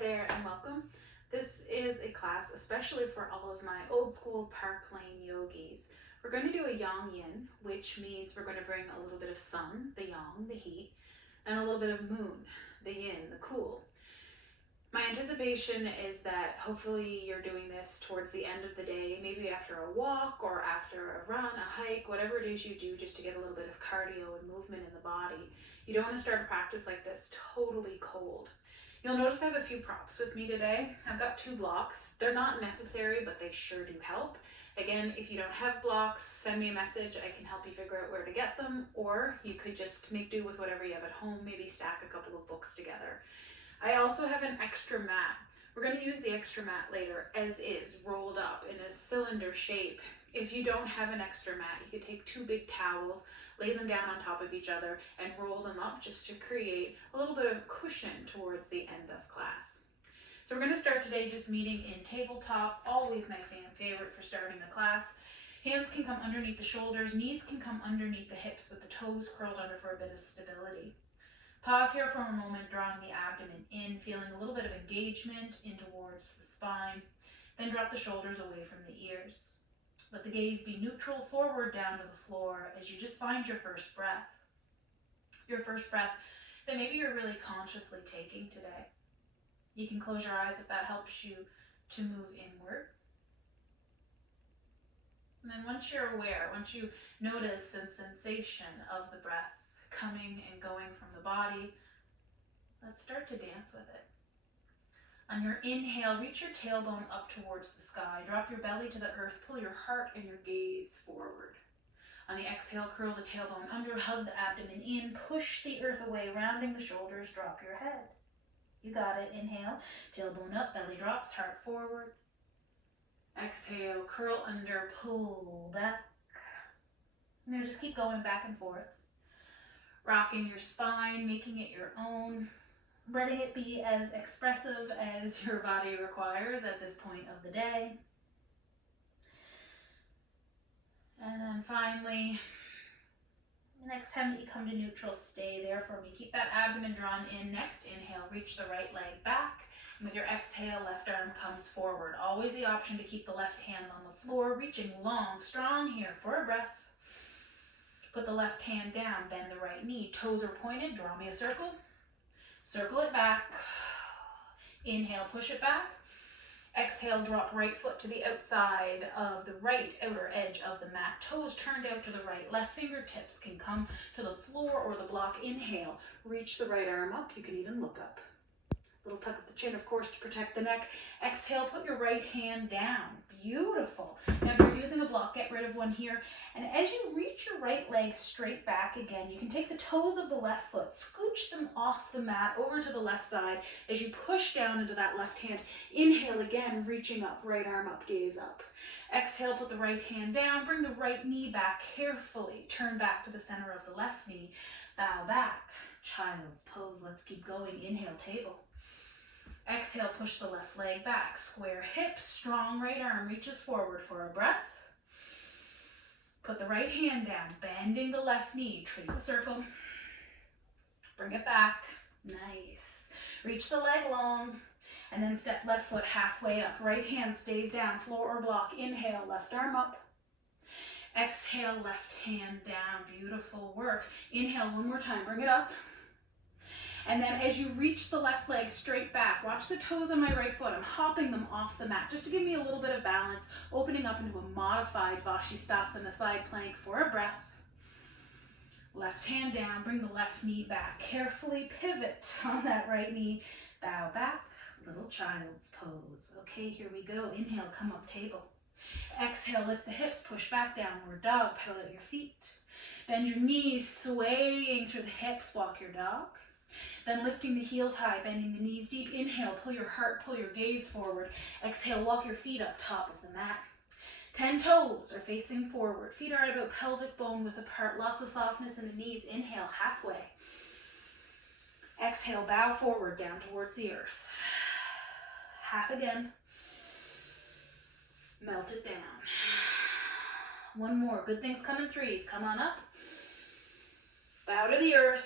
there and welcome. This is a class especially for all of my old school Parklane yogis. We're going to do a yang yin, which means we're going to bring a little bit of sun, the yang, the heat, and a little bit of moon, the yin, the cool. My anticipation is that hopefully you're doing this towards the end of the day, maybe after a walk or after a run, a hike, whatever it is you do just to get a little bit of cardio and movement in the body. You don't want to start a practice like this totally cold. You'll notice I have a few props with me today. I've got 2 blocks. They're not necessary, but they sure do help. Again, if you don't have blocks, send me a message. I can help you figure out where to get them, or you could just make do with whatever you have at home, maybe stack a couple of books together. I also have an extra mat. We're going to use the extra mat later as is, rolled up in a cylinder shape. If you don't have an extra mat, you could take 2 big towels, lay them down on top of each other, and roll them up just to create a little bit of cushion towards the end of class. So we're going to start today just meeting in tabletop, always my favorite for starting the class. Hands can come underneath the shoulders, knees can come underneath the hips with the toes curled under for a bit of stability. Pause here for a moment, drawing the abdomen in, feeling a little bit of engagement in towards the spine. Then drop the shoulders away from the ears. Let the gaze be neutral, forward down to the floor as you just find your first breath. Your first breath that maybe you're really consciously taking today. You can close your eyes if that helps you to move inward. And then once you're aware, once you notice the sensation of the breath coming and going from the body, let's start to dance with it. On your inhale, reach your tailbone up towards the sky. Drop your belly to the earth. Pull your heart and your gaze forward. On the exhale, curl the tailbone under. Hug the abdomen in. Push the earth away, rounding the shoulders. Drop your head. You got it. Inhale, tailbone up, belly drops, heart forward. Exhale, curl under, pull back. Now just keep going back and forth. Rocking your spine, making it your own. Letting it be as expressive as your body requires at this point of the day. And then finally, next time that you come to neutral, stay there for me. Keep that abdomen drawn in. Next inhale, reach the right leg back. And with your exhale, left arm comes forward. Always the option to keep the left hand on the floor, reaching long, strong here for a breath. Put the left hand down, bend the right knee. Toes are pointed, draw me a circle. Circle it back. Inhale, push it back. Exhale, drop right foot to the outside of the right outer edge of the mat. Toes turned out to the right. Left fingertips can come to the floor or the block. Inhale, reach the right arm up. You can even look up. Little tuck of the chin, of course, to protect the neck. Exhale, put your right hand down. Beautiful. Now, if you're using a block, get rid of one here. And as you reach your right leg straight back again, you can take the toes of the left foot, scooch them off the mat over to the left side as you push down into that left hand. Inhale again, reaching up, right arm up, gaze up. Exhale, put the right hand down, bring the right knee back carefully. Turn back to the center of the left knee. Bow back, child's pose. Let's keep going. Inhale, table. Exhale, push the left leg back. Square hips, strong right arm reaches forward for a breath. Put the right hand down, bending the left knee. Trace a circle. Bring it back. Nice. Reach the leg long. And then step left foot halfway up. Right hand stays down, floor or block. Inhale, left arm up. Exhale, left hand down. Beautiful work. Inhale one more time. Bring it up. And then as you reach the left leg straight back, watch the toes on my right foot. I'm hopping them off the mat just to give me a little bit of balance, opening up into a modified Vashisthasana side plank for a breath. Left hand down, bring the left knee back. Carefully pivot on that right knee. Bow back, little child's pose. Okay, here we go. Inhale, come up, table. Exhale, lift the hips, push back, downward dog. Pedal out your feet. Bend your knees, swaying through the hips, walk your dog. Then lifting the heels high, bending the knees deep. Inhale, pull your heart, pull your gaze forward. Exhale, walk your feet up top of the mat. 10 toes are facing forward. Feet are at about pelvic bone width apart. Lots of softness in the knees. Inhale, halfway. Exhale, bow forward, down towards the earth. Half again. Melt it down. One more. Good things come in threes. Come on up. Bow to the earth.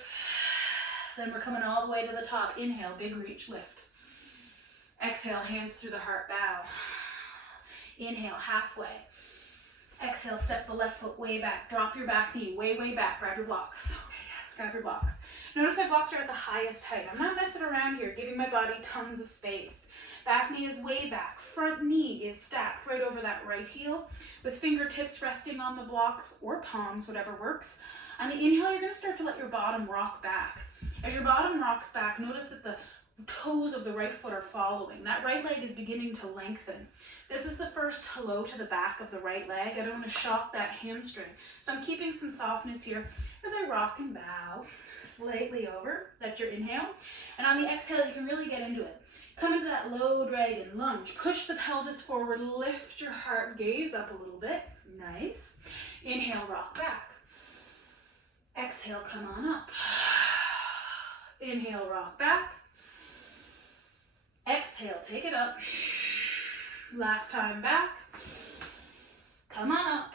Then we're coming all the way to the top. Inhale, big reach, lift. Exhale, hands through the heart, bow. Inhale, halfway. Exhale, step the left foot way back. Drop your back knee way, way back. Grab your blocks. Okay, yes, grab your blocks. Notice my blocks are at the highest height. I'm not messing around here, giving my body tons of space. Back knee is way back. Front knee is stacked right over that right heel with fingertips resting on the blocks or palms, whatever works. On the inhale, you're going to start to let your bottom rock back. As your bottom rocks back, notice that the toes of the right foot are following. That right leg is beginning to lengthen. This is the first hello to the back of the right leg. I don't want to shock that hamstring. So I'm keeping some softness here as I rock and bow slightly over. That's your inhale. And on the exhale, you can really get into it. Come into that low dragon lunge. Push the pelvis forward. Lift your heart. Gaze up a little bit. Nice. Inhale, rock back. Exhale, come on up. Inhale, rock back. Exhale, take it up. Last time back. Come on up.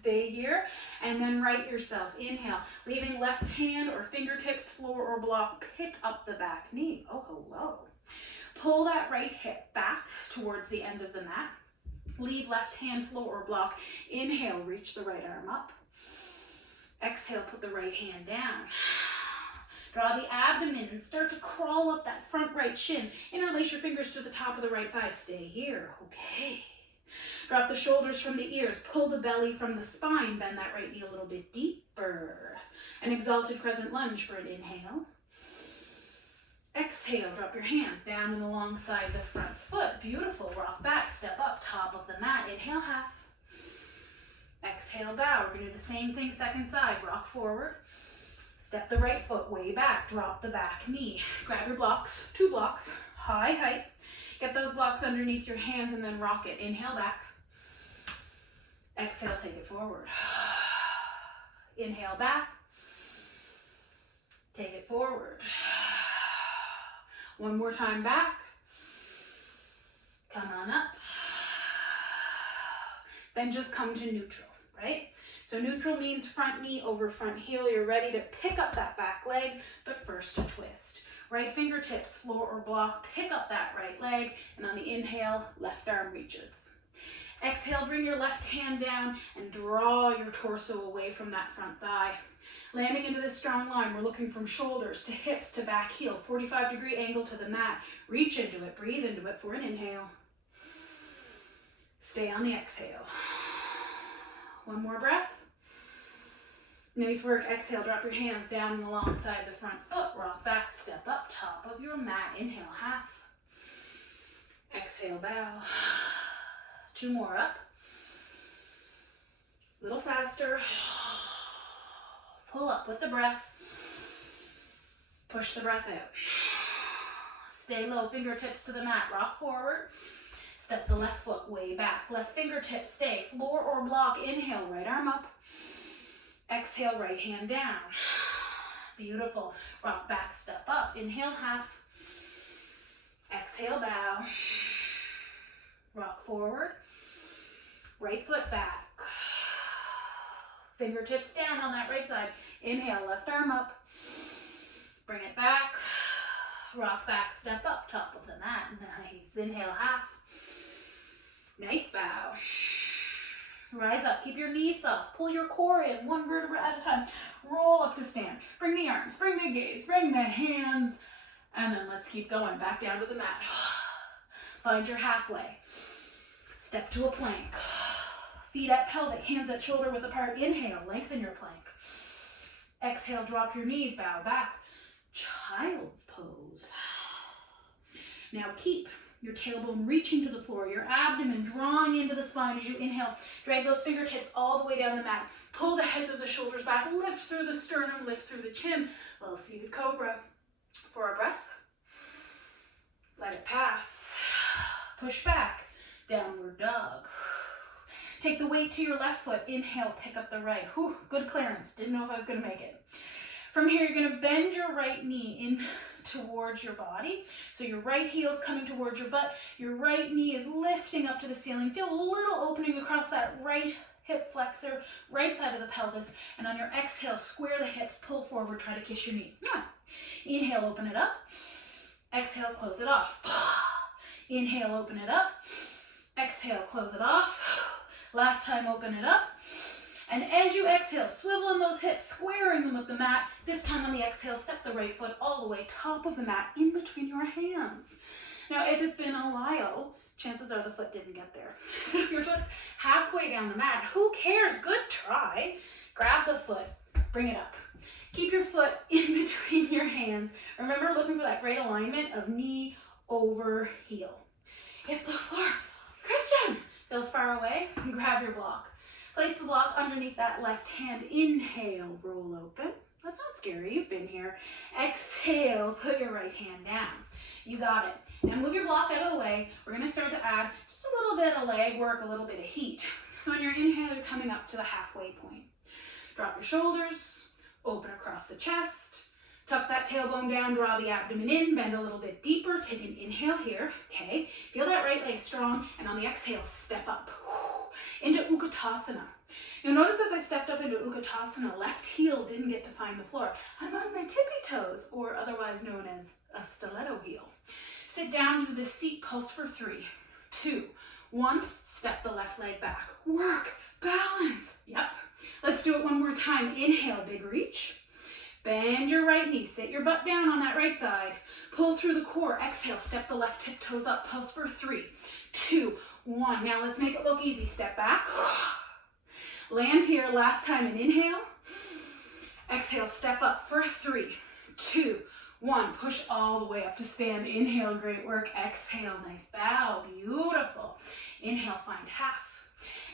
Stay here. And then right yourself. Inhale. Leaving left hand or fingertips, floor or block. Pick up the back knee. Oh, hello. Pull that right hip back towards the end of the mat. Leave left hand, floor or block. Inhale, reach the right arm up. Exhale, put the right hand down. Draw the abdomen and start to crawl up that front right shin. Interlace your fingers to the top of the right thigh. Stay here. Okay. Drop the shoulders from the ears. Pull the belly from the spine. Bend that right knee a little bit deeper. An exalted crescent lunge for an inhale. Exhale. Drop your hands down and alongside the front foot. Beautiful. Rock back. Step up. Top of the mat. Inhale, half. Exhale, bow. We're going to do the same thing second side. Rock forward. Step the right foot way back. Drop the back knee. Grab your blocks. 2 blocks. High height. Get those blocks underneath your hands and then rock it. Inhale back. Exhale, take it forward. Inhale back. Take it forward. One more time back. Come on up. Then just come to neutral, right? So neutral means front knee over front heel. You're ready to pick up that back leg, but first to twist. Right fingertips, floor or block, pick up that right leg, and on the inhale, left arm reaches. Exhale, bring your left hand down and draw your torso away from that front thigh. Landing into this strong line, we're looking from shoulders to hips to back heel, 45-degree angle to the mat. Reach into it, breathe into it for an inhale. Stay on the exhale. One more breath. Nice work. Exhale, drop your hands down and alongside the front foot. Rock back, step up, top of your mat. Inhale, half. Exhale, bow. 2 more up. A little faster. Pull up with the breath. Push the breath out. Stay low, fingertips to the mat. Rock forward. Step the left foot way back. Left fingertips stay. Floor or block. Inhale, right arm up. Exhale, right hand down. Beautiful. Rock back, step up. Inhale, half. Exhale, bow. Rock forward. Right foot back. Fingertips down on that right side. Inhale, left arm up. Bring it back. Rock back, step up, top of the mat. Nice. Inhale, half. Nice bow. Rise up. Keep your knees soft. Pull your core in 1 vertebra at a time. Roll up to stand. Bring the arms. Bring the gaze. Bring the hands. And then let's keep going. Back down to the mat. Find your halfway. Step to a plank. Feet at pelvic. Hands at shoulder width apart. Inhale. Lengthen your plank. Exhale. Drop your knees. Bow back. Child's pose. Now keep your tailbone reaching to the floor, your abdomen drawing into the spine as you inhale. Drag those fingertips all the way down the mat. Pull the heads of the shoulders back. Lift through the sternum, lift through the chin. Little seated cobra. For a breath. Let it pass. Push back. Downward dog. Take the weight to your left foot. Inhale, pick up the right. Whew, good clearance. Didn't know if I was going to make it. From here, you're going to bend your right knee in towards your body. So your right heel is coming towards your butt. Your right knee is lifting up to the ceiling. Feel a little opening across that right hip flexor, right side of the pelvis. And on your exhale, square the hips, pull forward, try to kiss your knee. Inhale, open it up. Exhale, close it off. Inhale, open it up. Exhale, close it off. Last time, open it up. And as you exhale, swivel in those hips, squaring them with the mat. This time on the exhale, step the right foot all the way top of the mat in between your hands. Now, if it's been a while, chances are the foot didn't get there. So if your foot's halfway down the mat, who cares? Good try. Grab the foot, bring it up. Keep your foot in between your hands. Remember, looking for that great alignment of knee over heel. If the floor, Christian, feels far away, grab your block. Place the block underneath that left hand. Inhale, roll open. That's not scary, you've been here. Exhale, put your right hand down. You got it. Now move your block out of the way. We're gonna start to add just a little bit of leg work, a little bit of heat. So on your inhale, you're coming up to the halfway point. Drop your shoulders, open across the chest, tuck that tailbone down, draw the abdomen in, bend a little bit deeper, take an inhale here, okay? Feel that right leg strong, and on the exhale, step up into Utkatasana. You'll notice as I stepped up into Utkatasana, left heel didn't get to find the floor. I'm on my tippy toes, or otherwise known as a stiletto heel. Sit down into this seat, pulse for 3, 2, 1, step the left leg back. Work, balance, yep. Let's do it one more time. Inhale, big reach. Bend your right knee, sit your butt down on that right side. Pull through the core, exhale, step the left hip toes up, pulse for 3, 2, 1. Now let's make it look easy. Step back. Land here, last time, an inhale. Exhale, step up for 3, 2, 1. Push all the way up to stand. Inhale, great work. Exhale, nice bow, beautiful. Inhale, find half.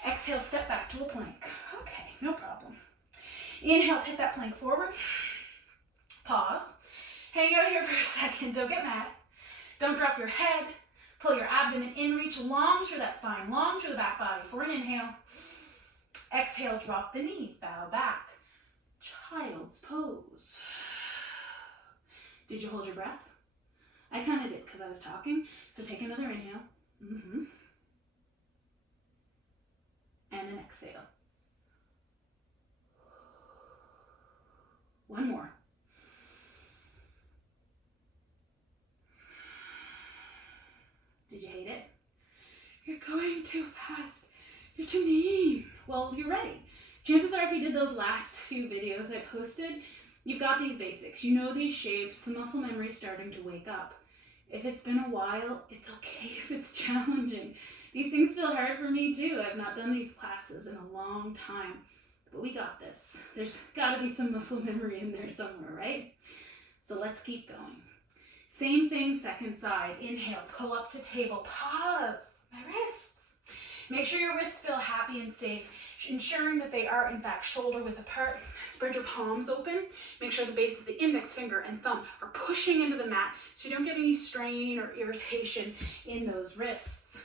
Exhale, step back to a plank. Okay, no problem. Inhale, take that plank forward. Pause. Hang out here for a second, don't get mad. Don't drop your head. Pull your abdomen in, reach long through that spine, long through the back body for an inhale. Exhale, drop the knees, bow back. Child's pose. Did you hold your breath? I kind of did because I was talking. So take another inhale. And an exhale. One more. Did you hate it? You're going too fast. You're too mean. Well, you're ready. Chances are if you did those last few videos I posted, you've got these basics. You know these shapes. The muscle memory is starting to wake up. If it's been a while, it's okay if it's challenging. These things feel hard for me too. I've not done these classes in a long time. But we got this. There's got to be some muscle memory in there somewhere, right? So let's keep going. Same thing, second side. Inhale, pull up to table. Pause. My wrists. Make sure your wrists feel happy and safe, ensuring that they are, in fact, shoulder width apart. Spread your palms open. Make sure the base of the index finger and thumb are pushing into the mat so you don't get any strain or irritation in those wrists.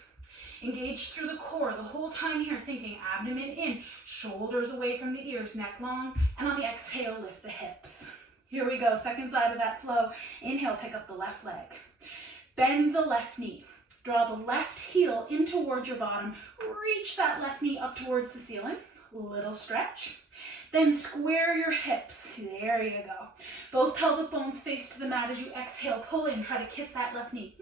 Engage through the core the whole time here, thinking abdomen in, shoulders away from the ears, neck long, and on the exhale, lift the hips. Here we go, second side of that flow. Inhale, pick up the left leg. Bend the left knee. Draw the left heel in towards your bottom. Reach that left knee up towards the ceiling. Little stretch. Then square your hips. There you go. Both pelvic bones face to the mat as you exhale. Pull in. Try to kiss that left knee.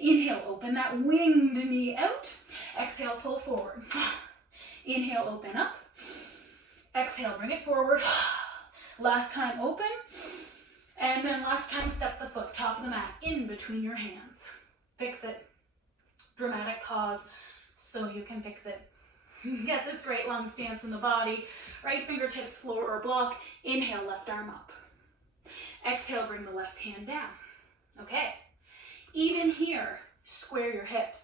Inhale, open that winged knee out. Exhale, pull forward. Inhale, open up. Exhale, bring it forward. Last time, open. And then last time, step the foot, top of the mat, in between your hands. Fix it. Dramatic pause so you can fix it. Get this great long stance in the body. Right fingertips floor or block. Inhale, left arm up. Exhale, bring the left hand down. Okay. Even here, square your hips.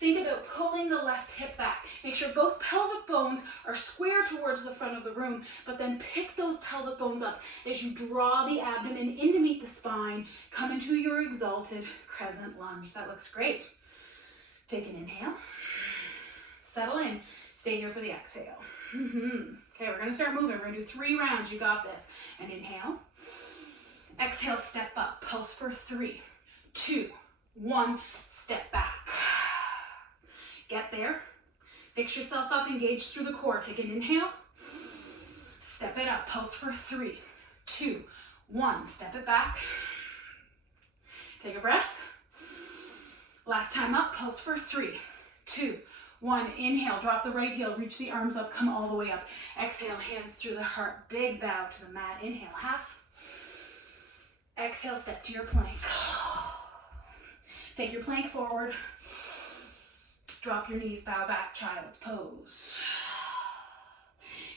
Think about pulling the left hip back. Make sure both pelvic bones are square towards the front of the room, but then pick those pelvic bones up as you draw the abdomen in to meet the spine. Come into your exalted crescent lunge. That looks great. Take an inhale. Settle in. Stay here for the exhale. Okay, we're going to start moving. We're going to do 3 rounds. You got this. And inhale. Exhale, step up. Pulse for 3, 2, 1. Step back. Get there. Fix yourself up. Engage through the core. Take an inhale. Step it up. Pulse for 3, 2, 1. Step it back. Take a breath. Last time up, pulse for 3, 2, 1. Inhale, drop the right heel, reach the arms up, come all the way up. Exhale, hands through the heart, big bow to the mat. Inhale, half. Exhale, step to your plank. Take your plank forward. Drop your knees, bow back, child's pose.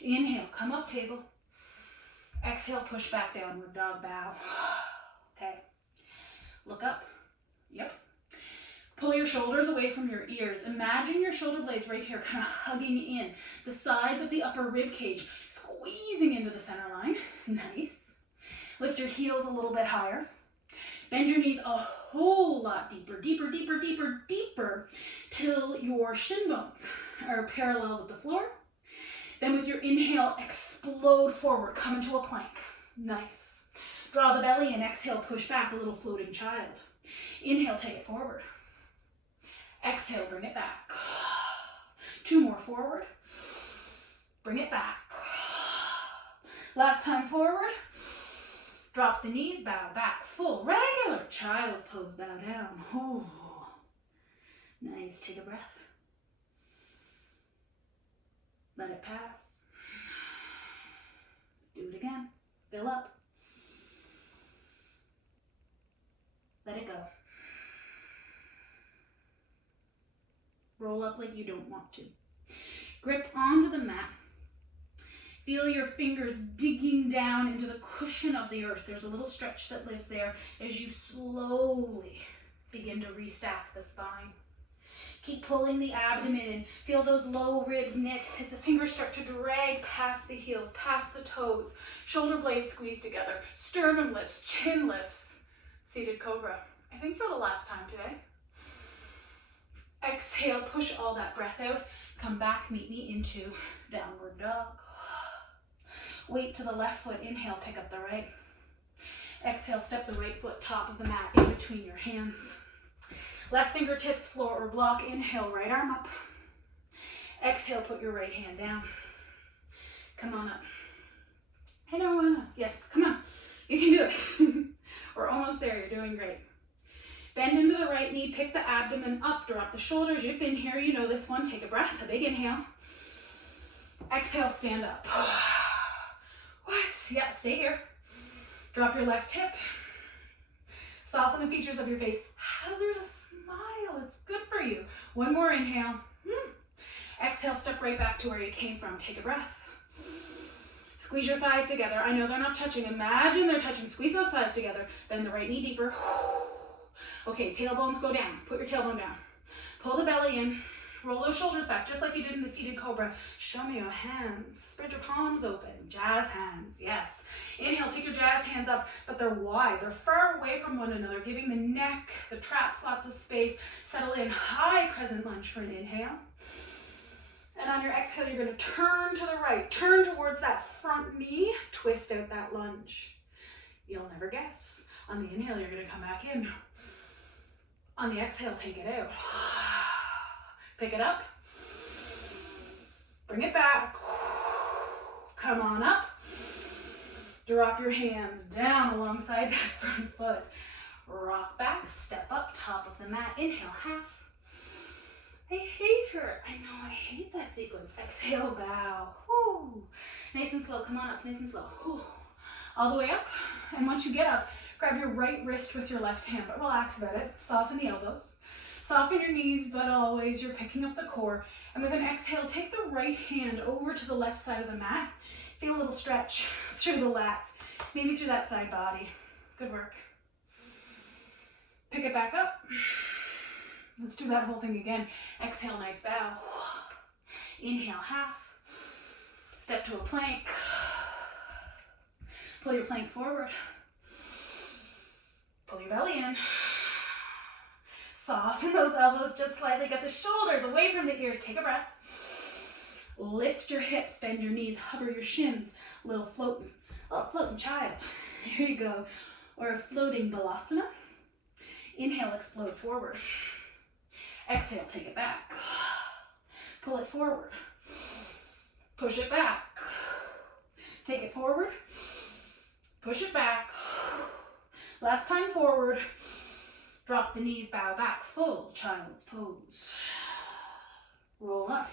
Inhale, come up, table. Exhale, push back, downward dog, bow. Okay. Look up. Yep. Pull your shoulders away from your ears. Imagine your shoulder blades right here kind of hugging in. The sides of the upper rib cage, squeezing into the center line. Nice. Lift your heels a little bit higher. Bend your knees a whole lot deeper, deeper, deeper, deeper, deeper, till your shin bones are parallel with the floor. Then with your inhale, explode forward, come into a plank. Nice. Draw the belly in, exhale, push back, a little floating child. Inhale, take it forward. Exhale, bring it back. 2 more forward. Bring it back. Last time forward. Drop the knees, bow back, full regular child's pose, bow down. Oh, nice, take a breath. Let it pass. Do it again, fill up. Let it go. Roll up like you don't want to. Grip onto the mat. Feel your fingers digging down into the cushion of the earth. There's a little stretch that lives there as you slowly begin to restack the spine. Keep pulling the abdomen in. Feel those low ribs knit as the fingers start to drag past the heels, past the toes. Shoulder blades squeeze together. Sternum lifts, chin lifts. Seated cobra. I think for the last time today. Exhale, push all that breath out. Come back, meet me into downward dog. Weight to the left foot, inhale, pick up the right. Exhale, step the right foot top of the mat in between your hands. Left fingertips, floor or block, inhale, right arm up. Exhale, put your right hand down. Come on up. I don't wanna, yes, come on, you can do it. We're almost there, you're doing great. Bend into the right knee, pick the abdomen up, drop the shoulders. You've been here, you know this one. Take a breath, a big inhale. Exhale, stand up. What? Yeah, stay here. Drop your left hip. Soften the features of your face. Hazard a smile. It's good for you. One more inhale. Exhale, step right back to where you came from. Take a breath. Squeeze your thighs together. I know they're not touching. Imagine they're touching. Squeeze those thighs together. Bend the right knee deeper. Okay, tailbones go down. Put your tailbone down. Pull the belly in. Roll those shoulders back, just like you did in the seated cobra. Show me your hands. Spread your palms open. Jazz hands, yes. Inhale, take your jazz hands up, but they're wide. They're far away from one another, giving the neck, the traps, lots of space. Settle in. High crescent lunge for an inhale. And on your exhale, you're going to turn to the right. Turn towards that front knee. Twist out that lunge. You'll never guess. On the inhale, you're going to come back in. On the exhale, take it out. Pick it up. Bring it back. Come on up. Drop your hands down alongside that front foot. Rock back, step up, top of the mat. Inhale, half. I hate her. I know, I hate that sequence. Exhale, bow. Whew. Nice and slow. Come on up, nice and slow. Whew. All the way up. And once you get up, grab your right wrist with your left hand, but relax about it. Soften the elbows. Soften your knees, but always you're picking up the core. And with an exhale, take the right hand over to the left side of the mat. Feel a little stretch through the lats, maybe through that side body. Good work. Pick it back up. Let's do that whole thing again. Exhale, nice bow. Inhale, half. Step to a plank. Pull your plank forward. Pull your belly in. Soften those elbows just slightly. Get the shoulders away from the ears. Take a breath. Lift your hips, bend your knees, hover your shins. A little floating child. Here you go. Or a floating balasana. Inhale, explode forward. Exhale, take it back. Pull it forward. Push it back. Take it forward. Push it back. Last time forward. Drop the knees, bow back, full child's pose. Roll up.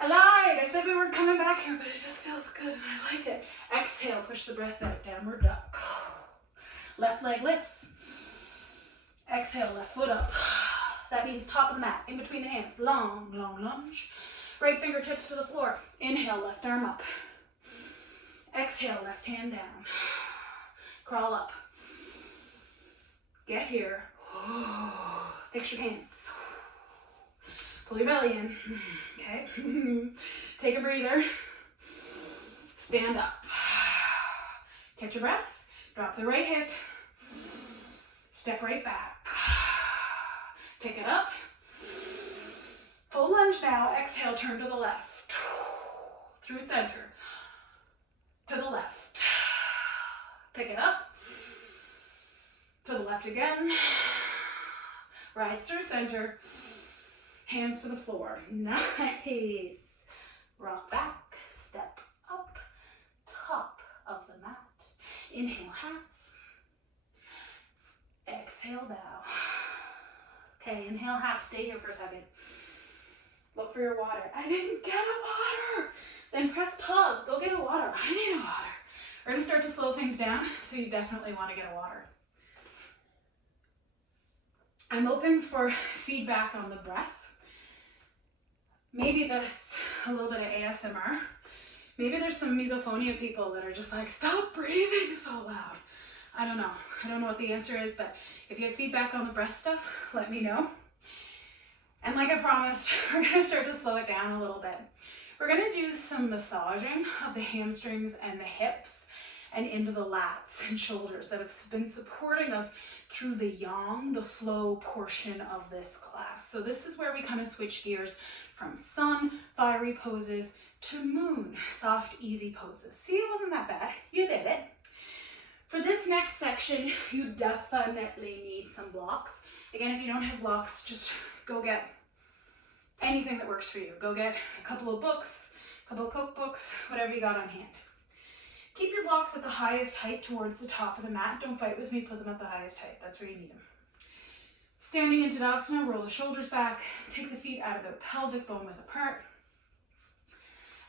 I lied, I said we weren't coming back here, but it just feels good and I like it. Exhale, push the breath out, downward duck. Left leg lifts. Exhale, left foot up. That means top of the mat, in between the hands. Long, long lunge. Right fingertips to the floor. Inhale, left arm up. Exhale, left hand down. Crawl up. Get here. Fix your hands. Pull your belly in. Okay. Take a breather. Stand up. Catch your breath. Drop the right hip. Step right back. Pick it up. Full lunge now. Exhale, turn to the left. Through center. To the left. Pick it up. To the left again. Rise through center. Hands to the floor. Nice. Rock back. Step up. Top of the mat. Inhale, half. Exhale, bow. Okay, inhale, half. Stay here for a second. Look for your water. I didn't get a water. Then press pause. Go get a water. I need a water. We're going to start to slow things down, so you definitely want to get a water. I'm open for feedback on the breath. Maybe that's a little bit of ASMR. Maybe there's some misophonia people that are just like, stop breathing so loud. I don't know. I don't know what the answer is, but if you have feedback on the breath stuff, let me know. And like I promised, we're going to start to slow it down a little bit. We're going to do some massaging of the hamstrings and the hips and into the lats and shoulders that have been supporting us through the yang, the flow portion of this class. So this is where we kind of switch gears from sun, fiery poses, to moon, soft, easy poses. See, it wasn't that bad. You did it. For this next section, you definitely need some blocks. Again, if you don't have blocks, just go get anything that works for you. Go get a couple of books, a couple of cookbooks, whatever you got on hand. Keep your blocks at the highest height towards the top of the mat. Don't fight with me, put them at the highest height. That's where you need them. Standing in Tadasana, roll the shoulders back, take the feet out of the pelvic bone width apart.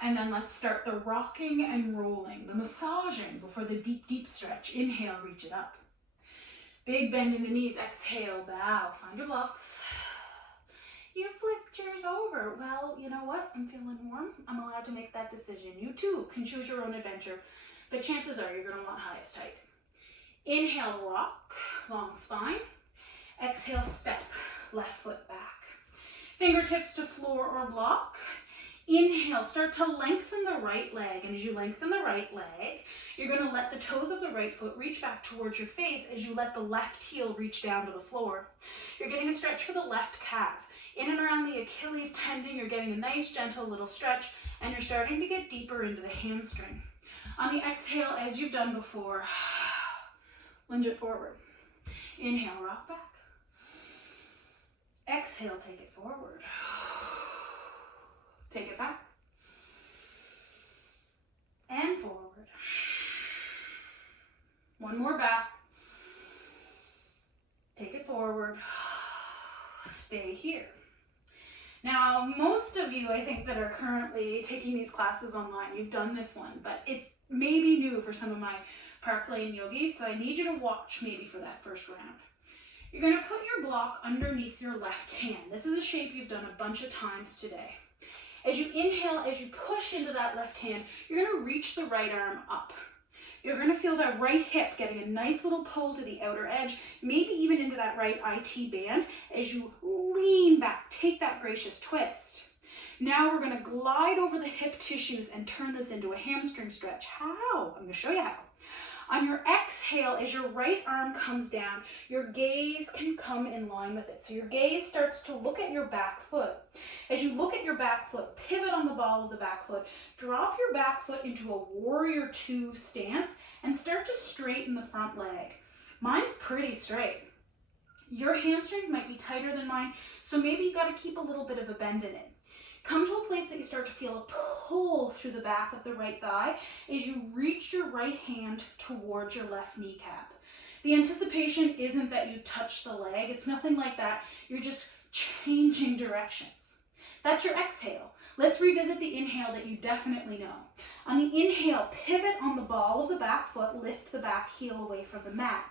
And then let's start the rocking and rolling, the massaging before the deep, deep stretch. Inhale, reach it up. Big bend in the knees. Exhale, bow. Find your blocks. You flipped yours over. Well, you know what? I'm feeling warm. I'm allowed to make that decision. You too can choose your own adventure, but chances are you're going to want highest height. Inhale, rock, long spine. Exhale, step, left foot back. Fingertips to floor or block. Inhale, start to lengthen the right leg, and as you lengthen the right leg, you're going to let the toes of the right foot reach back towards your face as you let the left heel reach down to the floor. You're getting a stretch for the left calf. In and around the Achilles tendon, you're getting a nice, gentle little stretch, and you're starting to get deeper into the hamstring. On the exhale, as you've done before, lunge it forward. Inhale, rock back. Exhale, take it forward. Take it back. And forward. One more back. Take it forward. Stay here. Now, most of you, I think, that are currently taking these classes online, you've done this one, but it's maybe new for some of my Parklane yogis, so I need you to watch maybe for that first round. You're going to put your block underneath your left hand. This is a shape you've done a bunch of times today. As you inhale, as you push into that left hand, you're going to reach the right arm up. You're going to feel that right hip getting a nice little pull to the outer edge, maybe even into that right IT band as you lean back. Take that gracious twist. Now we're going to glide over the hip tissues and turn this into a hamstring stretch. How? I'm going to show you how. On your exhale, as your right arm comes down, your gaze can come in line with it. So your gaze starts to look at your back foot. As you look at your back foot, pivot on the ball of the back foot, drop your back foot into a warrior two stance and start to straighten the front leg. Mine's pretty straight. Your hamstrings might be tighter than mine, so maybe you got to keep a little bit of a bend in it. Come to a place that you start to feel a pull through the back of the right thigh as you reach your right hand towards your left kneecap. The anticipation isn't that you touch the leg. It's nothing like that. You're just changing directions. That's your exhale. Let's revisit the inhale that you definitely know. On the inhale, pivot on the ball of the back foot, lift the back heel away from the mat.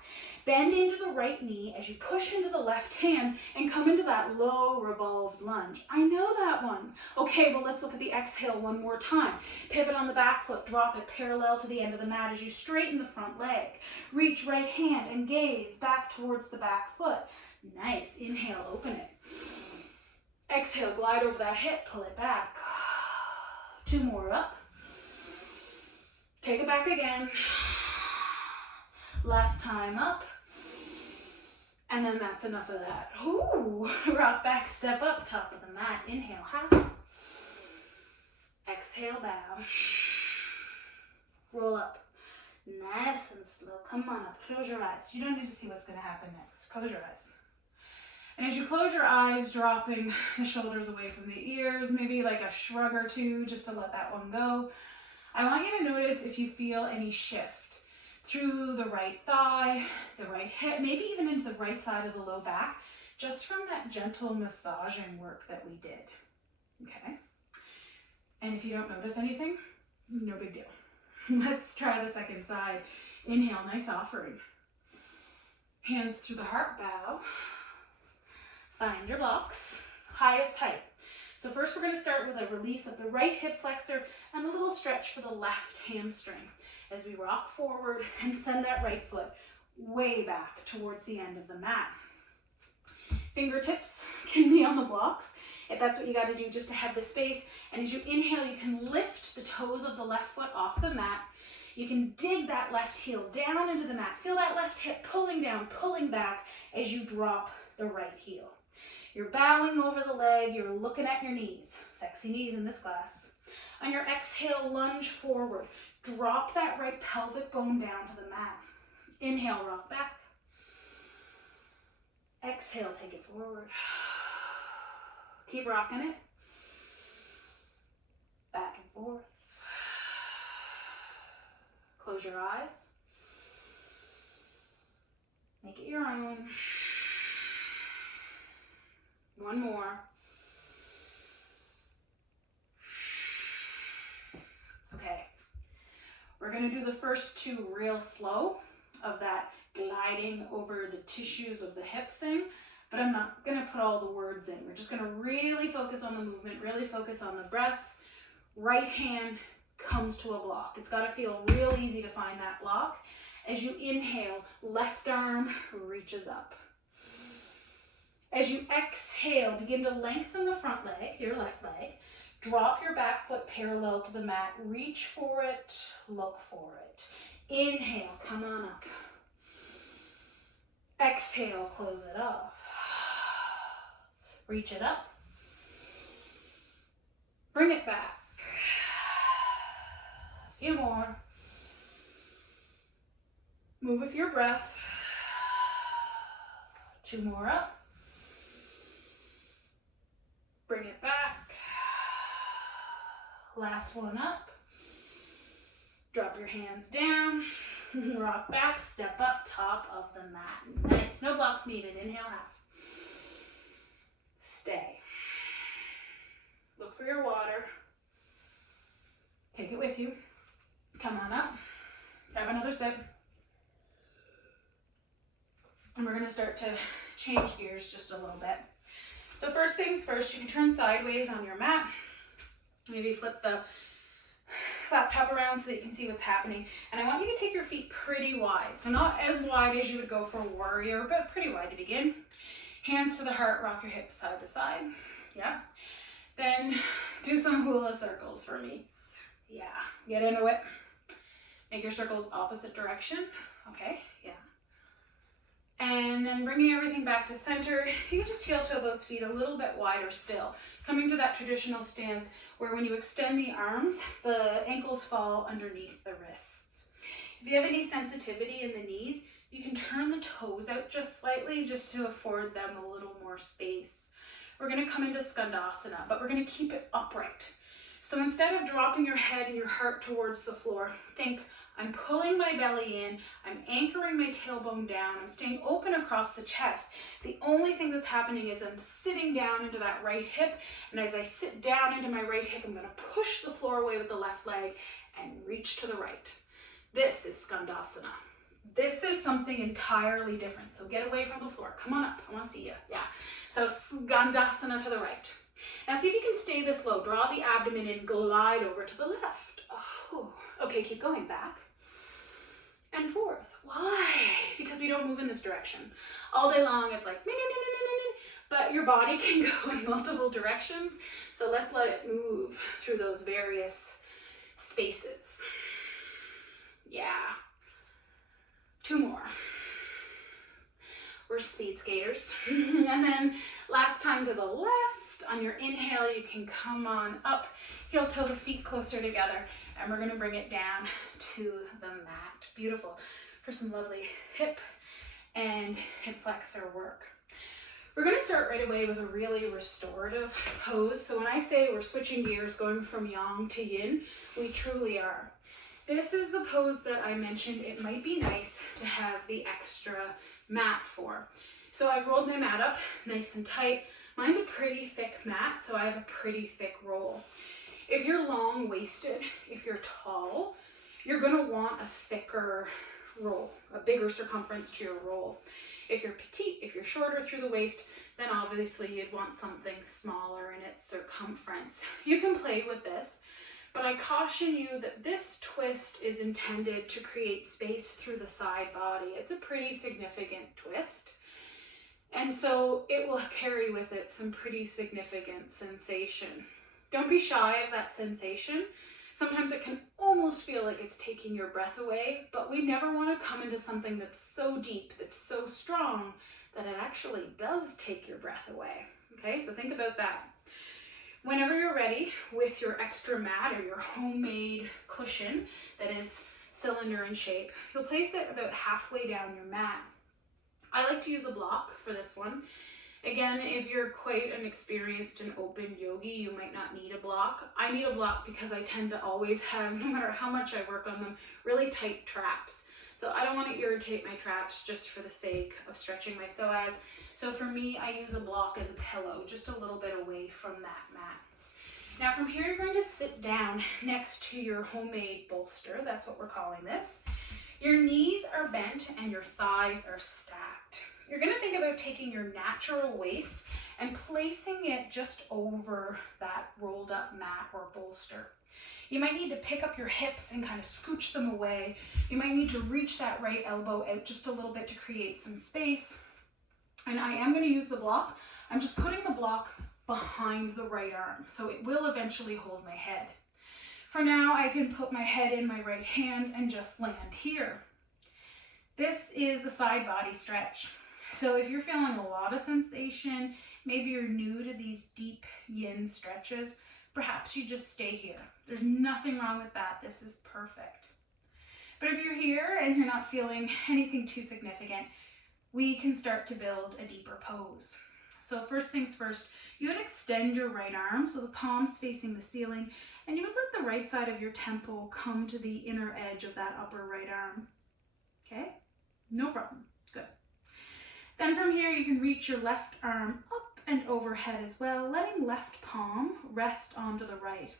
Bend into the right knee as you push into the left hand and come into that low revolved lunge. I know that one. Okay, well, let's look at the exhale one more time. Pivot on the back foot, drop it parallel to the end of the mat as you straighten the front leg. Reach right hand and gaze back towards the back foot. Nice. Inhale, open it. Exhale, glide over that hip, pull it back. 2 more up. Take it back again. Last time up. And then that's enough of that. Ooh, rock back, step up, top of the mat. Inhale, half. Exhale, bow. Roll up. Nice and slow. Come on up. Close your eyes. You don't need to see what's going to happen next. Close your eyes. And as you close your eyes, dropping the shoulders away from the ears, maybe like a shrug or two just to let that one go. I want you to notice if you feel any shift through the right thigh, the right hip, maybe even into the right side of the low back, just from that gentle massaging work that we did. Okay? And if you don't notice anything, no big deal. Let's try the second side. Inhale, nice offering. Hands through the heart, bow. Find your blocks, highest height. So first we're going to start with a release of the right hip flexor and a little stretch for the left hamstring as we rock forward and send that right foot way back towards the end of the mat. Fingertips can be on the blocks if that's what you got to do just to have the space. And as you inhale, you can lift the toes of the left foot off the mat. You can dig that left heel down into the mat. Feel that left hip pulling down, pulling back as you drop the right heel. You're bowing over the leg, you're looking at your knees. Sexy knees in this class. On your exhale, lunge forward. Drop that right pelvic bone down to the mat. Inhale, rock back. Exhale, take it forward. Keep rocking it. Back and forth. Close your eyes. Make it your own. One more. Okay. We're going to do the first 2 real slow of that gliding over the tissues of the hip thing, but I'm not going to put all the words in. We're just going to really focus on the movement, really focus on the breath. Right hand comes to a block. It's got to feel real easy to find that block. As you inhale, left arm reaches up. As you exhale, begin to lengthen the front leg, your left leg. Drop your back foot parallel to the mat. Reach for it, look for it. Inhale, come on up. Exhale, close it off. Reach it up. Bring it back. A few more. Move with your breath. 2 more up. Bring it back. Last one up. Drop your hands down. Rock back, step up, top of the mat. Nice. No blocks needed. Inhale, half. Stay. Look for your water. Take it with you. Come on up. Have another sip. And we're going to start to change gears just a little bit. So first things first, you can turn sideways on your mat. Maybe flip the laptop around so that you can see what's happening. And I want you to take your feet pretty wide. So not as wide as you would go for a warrior, but pretty wide to begin. Hands to the heart, rock your hips side to side. Yeah. Then do some hula circles for me. Yeah. Get into it. Make your circles opposite direction. Okay. Yeah. And then bringing everything back to center, you can just heel toe those feet a little bit wider still. Coming to that traditional stance where when you extend the arms, the ankles fall underneath the wrists. If you have any sensitivity in the knees, you can turn the toes out just slightly just to afford them a little more space. We're going to come into Skandasana, but we're going to keep it upright. So instead of dropping your head and your heart towards the floor, think I'm pulling my belly in, I'm anchoring my tailbone down, I'm staying open across the chest. The only thing that's happening is I'm sitting down into that right hip, and as I sit down into my right hip, I'm going to push the floor away with the left leg and reach to the right. This is Skandasana. This is something entirely different. So get away from the floor. Come on up. I want to see you. Yeah. So Skandasana to the right. Now see if you can stay this low. Draw the abdomen in, glide over to the left. Oh. Okay, keep going back and forth. Why? Because we don't move in this direction. All day long it's like, but your body can go in multiple directions. So let's let it move through those various spaces. Yeah. 2 more. We're speed skaters. And then last time to the left. On your inhale, you can come on up, heel toe the feet closer together, and we're going to bring it down to the mat. Beautiful. For some lovely hip and hip flexor work. We're going to start right away with a really restorative pose. So when I say we're switching gears, going from yang to yin, we truly are. This is the pose that I mentioned it might be nice to have the extra mat for. So I've rolled my mat up nice and tight. Mine's a pretty thick mat, so I have a pretty thick roll. If you're long-waisted, if you're tall, you're going to want a thicker roll, a bigger circumference to your roll. If you're petite, if you're shorter through the waist, then obviously you'd want something smaller in its circumference. You can play with this, but I caution you that this twist is intended to create space through the side body. It's a pretty significant twist. And so it will carry with it some pretty significant sensation. Don't be shy of that sensation. Sometimes it can almost feel like it's taking your breath away, but we never want to come into something that's so deep, that's so strong, that it actually does take your breath away. Okay, so think about that. Whenever you're ready with your extra mat or your homemade cushion that is cylinder in shape, you'll place it about halfway down your mat. I like to use a block for this one. Again, if you're quite an experienced and open yogi, you might not need a block. I need a block because I tend to always have, no matter how much I work on them, really tight traps. So I don't want to irritate my traps just for the sake of stretching my psoas. So for me, I use a block as a pillow, just a little bit away from that mat. Now from here, you're going to sit down next to your homemade bolster. That's what we're calling this. Your knees are bent and your thighs are stacked. You're going to think about taking your natural waist and placing it just over that rolled up mat or bolster. You might need to pick up your hips and kind of scooch them away. You might need to reach that right elbow out just a little bit to create some space. And I am going to use the block. I'm just putting the block behind the right arm, so it will eventually hold my head. For now, I can put my head in my right hand and just land here. This is a side body stretch. So if you're feeling a lot of sensation, maybe you're new to these deep yin stretches, perhaps you just stay here. There's nothing wrong with that. This is perfect. But if you're here and you're not feeling anything too significant, we can start to build a deeper pose. So first things first, you would extend your right arm so the palm's facing the ceiling, and you would let the right side of your temple come to the inner edge of that upper right arm. Okay? No problem. Good. Then from here, you can reach your left arm up and overhead as well, letting left palm rest onto the right.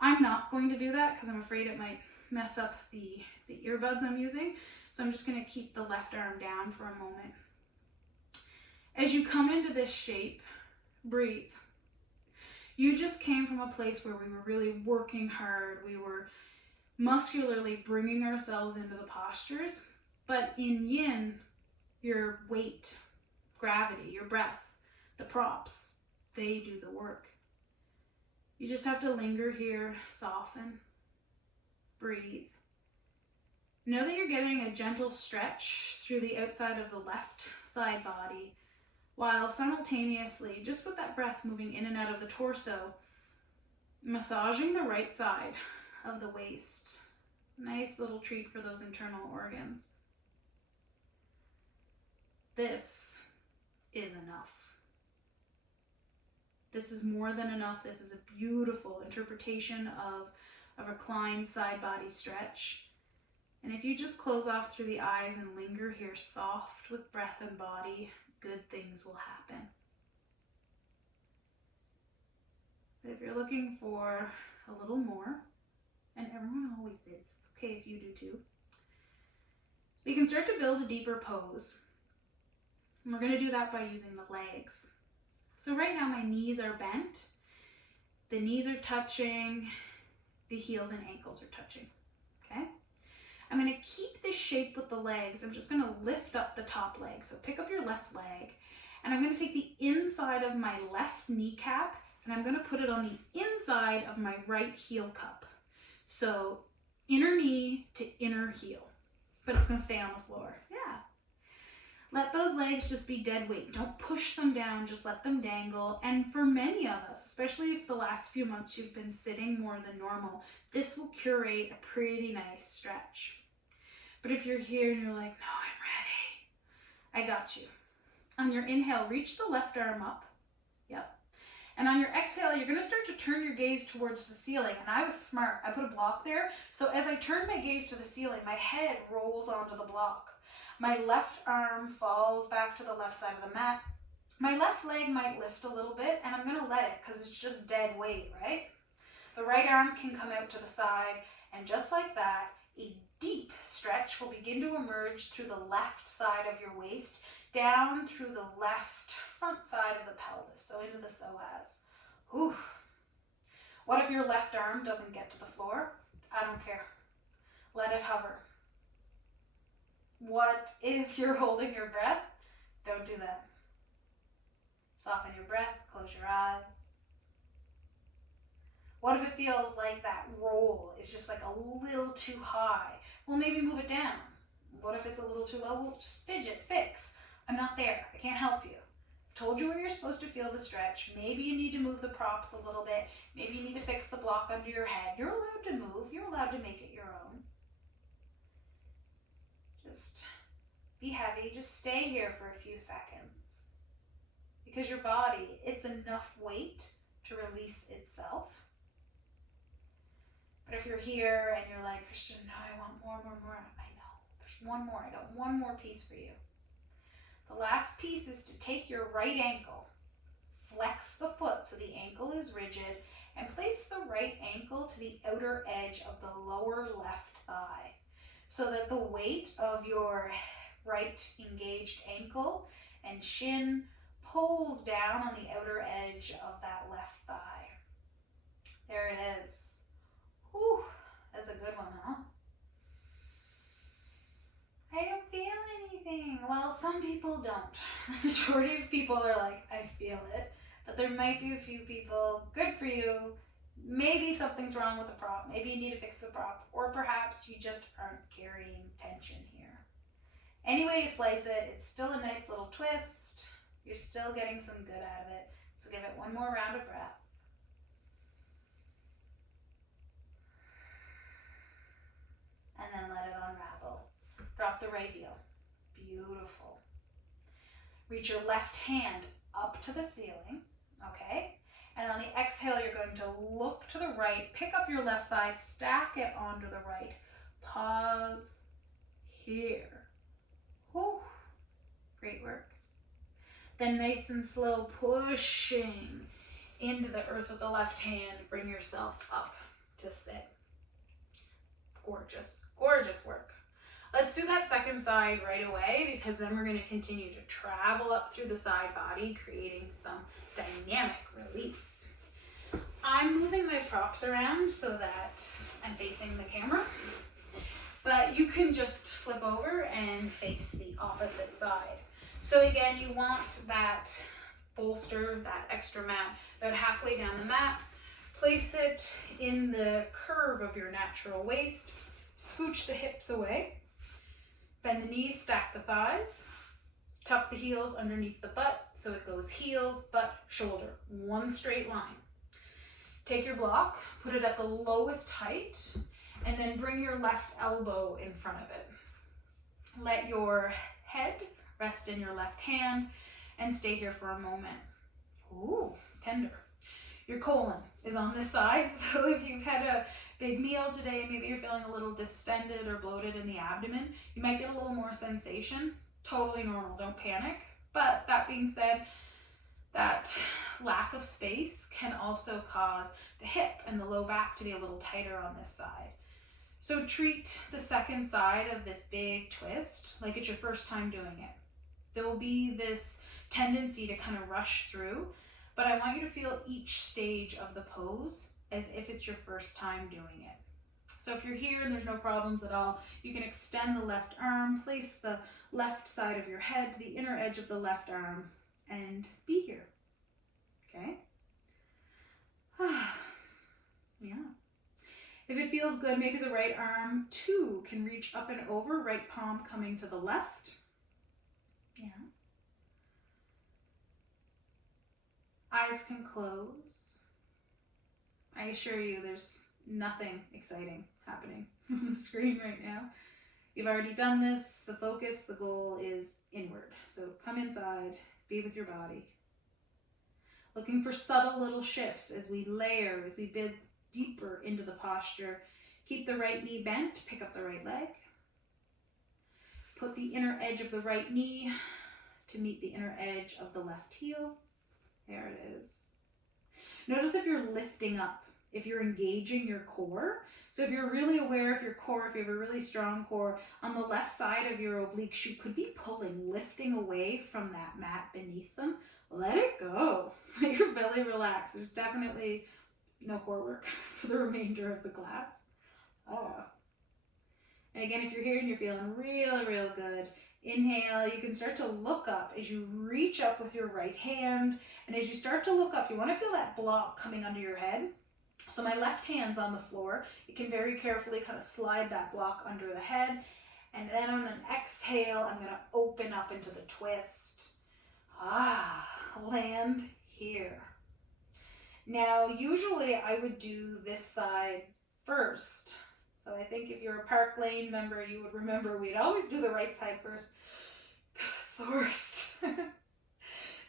I'm not going to do that because I'm afraid it might mess up the earbuds I'm using, so I'm just going to keep the left arm down for a moment. As you come into this shape, breathe. You just came from a place where we were really working hard. We were muscularly bringing ourselves into the postures. But in yin, your weight, gravity, your breath, the props, they do the work. You just have to linger here, soften, breathe. Know that you're getting a gentle stretch through the outside of the left side body, while simultaneously, just with that breath moving in and out of the torso, massaging the right side of the waist. Nice little treat for those internal organs. This is enough. This is more than enough. This is a beautiful interpretation of a reclined side body stretch. And if you just close off through the eyes and linger here soft with breath and body, good things will happen. But if you're looking for a little more, and everyone always is, it's okay if you do too, we can start to build a deeper pose. And we're going to do that by using the legs. So right now my knees are bent, the knees are touching, the heels and ankles are touching, okay? I'm going to keep this shape with the legs. I'm just going to lift up the top leg. So pick up your left leg, and I'm going to take the inside of my left kneecap, and I'm going to put it on the inside of my right heel cup. So inner knee to inner heel, but it's going to stay on the floor. Yeah. Let those legs just be dead weight. Don't push them down, just let them dangle. And for many of us, especially if the last few months you've been sitting more than normal, this will curate a pretty nice stretch. But if you're here and you're like, no, I'm ready, I got you. On your inhale, reach the left arm up. Yep. And on your exhale, you're going to start to turn your gaze towards the ceiling. And I was smart. I put a block there. So as I turn my gaze to the ceiling, my head rolls onto the block. My left arm falls back to the left side of the mat. My left leg might lift a little bit, and I'm going to let it because it's just dead weight, right? The right arm can come out to the side, and just like that, a deep stretch will begin to emerge through the left side of your waist, down through the left front side of the pelvis, so into the psoas. Whew. What if your left arm doesn't get to the floor? I don't care. Let it hover. What if you're holding your breath? Don't do that. Soften your breath, close your eyes. What if it feels like that roll is just like a little too high? Well, maybe move it down. What if it's a little too low? Well, just fidget, fix. I'm not there. I can't help you. I've told you where you're supposed to feel the stretch. Maybe you need to move the props a little bit. Maybe you need to fix the block under your head. You're allowed to move. You're allowed to make it your own. Just be heavy. Just stay here for a few seconds. Because your body, it's enough weight to release itself. But if you're here and you're like, Christian, no, I want more. I know. There's one more. I got one more piece for you. The last piece is to take your right ankle, flex the foot so the ankle is rigid, and place the right ankle to the outer edge of the lower left thigh so that the weight of your right engaged ankle and shin pulls down on the outer edge of that left thigh. There it is. Whew, that's a good one, huh? I don't feel anything. Well, some people don't. The majority of people are like, I feel it. But there might be a few people, good for you. Maybe something's wrong with the prop. Maybe you need to fix the prop. Or perhaps you just aren't carrying tension here. Any way you slice it, it's still a nice little twist. You're still getting some good out of it. So give it one more round of breath. And then let it unravel. Drop the right heel. Beautiful. Reach your left hand up to the ceiling, okay? And on the exhale, you're going to look to the right, pick up your left thigh, stack it onto the right. Pause here. Whew. Great work. Then nice and slow, pushing into the earth with the left hand, bring yourself up to sit. Gorgeous, gorgeous work. Let's do that second side right away because then we're going to continue to travel up through the side body, creating some dynamic release. I'm moving my props around so that I'm facing the camera, but you can just flip over and face the opposite side. So again, you want that bolster, that extra mat, about halfway down the mat. Place it in the curve of your natural waist. Scooch the hips away. Bend the knees, stack the thighs. Tuck the heels underneath the butt so it goes heels, butt, shoulder. One straight line. Take your block, put it at the lowest height, and then bring your left elbow in front of it. Let your head rest in your left hand and stay here for a moment. Ooh, tender. Your colon is on this side. So if you've had a big meal today, maybe you're feeling a little distended or bloated in the abdomen, you might get a little more sensation. Totally normal, don't panic. But that being said, that lack of space can also cause the hip and the low back to be a little tighter on this side. So treat the second side of this big twist like it's your first time doing it. There will be this tendency to kind of rush through, but I want you to feel each stage of the pose as if it's your first time doing it. So if you're here and there's no problems at all, you can extend the left arm, place the left side of your head to the inner edge of the left arm, and be here. Okay? Yeah. If it feels good, maybe the right arm too can reach up and over, right palm coming to the left. Yeah. Eyes can close. I assure you there's nothing exciting happening on the screen right now. You've already done this. The focus, the goal is inward. So come inside, be with your body. Looking for subtle little shifts as we layer, as we build deeper into the posture. Keep the right knee bent, pick up the right leg. Put the inner edge of the right knee to meet the inner edge of the left heel. There it is. Notice if you're lifting up, if you're engaging your core. So if you're really aware of your core, if you have a really strong core, on the left side of your obliques, you could be pulling, lifting away from that mat beneath them. Let it go. Let your belly relax. There's definitely no core work for the remainder of the class. Oh. And again, if you're here and you're feeling real, real good, inhale. You can start to look up as you reach up with your right hand. And as you start to look up, you want to feel that block coming under your head. So my left hand's on the floor. You can very carefully kind of slide that block under the head. And then on an exhale, I'm going to open up into the twist. Land here. Now, usually I would do this side first. So I think if you're a Parklane member, you would remember we'd always do the right side first because it's the worst.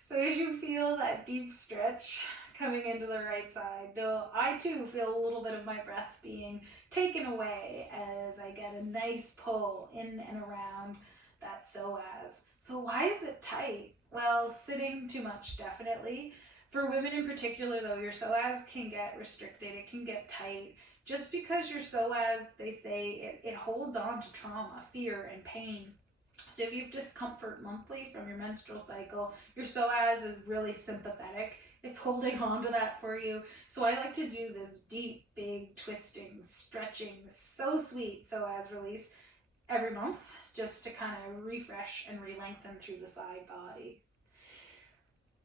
So as you feel that deep stretch coming into the right side, though I too feel a little bit of my breath being taken away as I get a nice pull in and around that psoas. So why is it tight? Well, sitting too much, definitely. For women in particular, though, your psoas can get restricted. It can get tight. Just because your psoas, they say, it holds on to trauma, fear, and pain. So if you have discomfort monthly from your menstrual cycle, your psoas is really sympathetic. It's holding on to that for you. So I like to do this deep, big twisting, stretching, so sweet psoas release every month, just to kind of refresh and re-lengthen through the side body.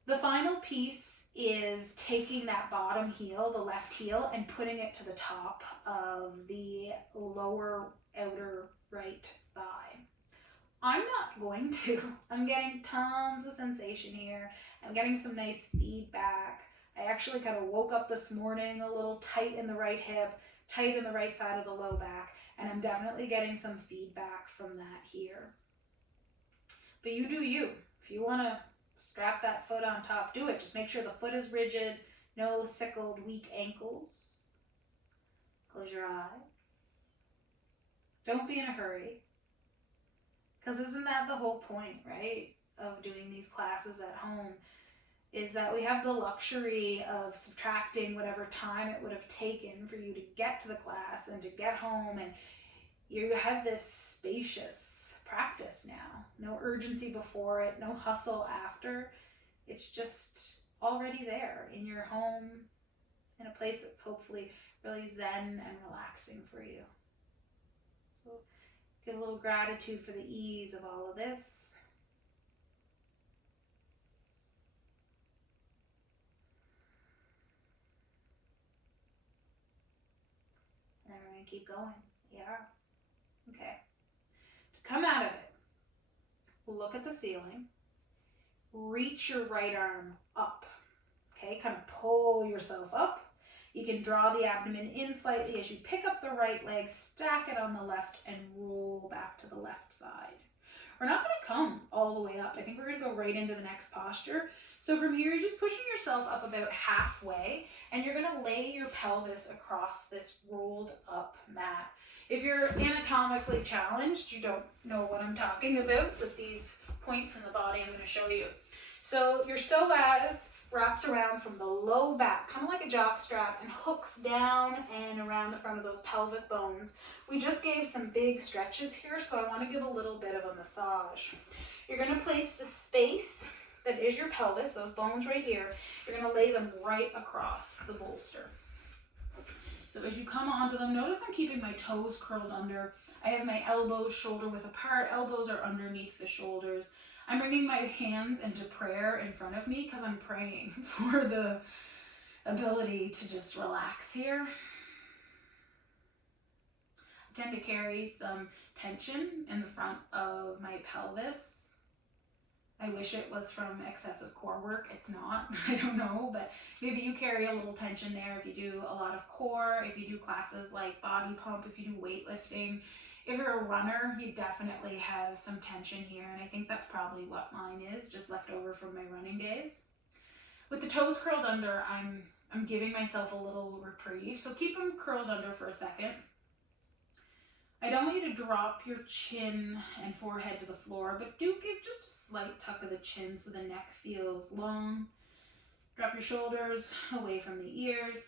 The final piece is taking that bottom heel, the left heel, and putting it to the top of the lower outer right thigh. I'm not going to. I'm getting tons of sensation here. I'm getting some nice feedback. I actually kind of woke up this morning a little tight in the right hip, tight in the right side of the low back, and I'm definitely getting some feedback from that here. But you do you. If you want to strap that foot on top, do it. Just make sure the foot is rigid, no sickled, weak ankles. Close your eyes. Don't be in a hurry. Because isn't that the whole point, right, of doing these classes at home, is that we have the luxury of subtracting whatever time it would have taken for you to get to the class and to get home, and you have this spacious practice now. No urgency before it, no hustle after. It's just already there in your home, in a place that's hopefully really zen and relaxing for you. So give a little gratitude for the ease of all of this. And we're going to keep going. Yeah. Okay. To come out of it, look at the ceiling. Reach your right arm up. Okay, kind of pull yourself up. You can draw the abdomen in slightly as you pick up the right leg, stack it on the left, and roll back to the left side. We're not going to come all the way up. I think we're going to go right into the next posture. So from here, you're just pushing yourself up about halfway, and you're gonna lay your pelvis across this rolled up mat. If you're anatomically challenged, you don't know what I'm talking about with these points in the body I'm gonna show you. So your psoas wraps around from the low back, kind of like a jock strap, and hooks down and around the front of those pelvic bones. We just gave some big stretches here, so I want to give a little bit of a massage. You're going to place the space that is your pelvis, those bones right here, you're going to lay them right across the bolster. So as you come onto them, notice I'm keeping my toes curled under. I have my elbows shoulder width apart. Elbows are underneath the shoulders. I'm bringing my hands into prayer in front of me because I'm praying for the ability to just relax here. I tend to carry some tension in the front of my pelvis. I wish it was from excessive core work. It's not. I don't know, but maybe you carry a little tension there if you do a lot of core, if you do classes like body pump, if you do weightlifting. If you're a runner, you definitely have some tension here, and I think that's probably what mine is, just left over from my running days. With the toes curled under, I'm giving myself a little reprieve, so keep them curled under for a second. I don't want you to drop your chin and forehead to the floor, but do give just a slight tuck of the chin so the neck feels long. Drop your shoulders away from the ears,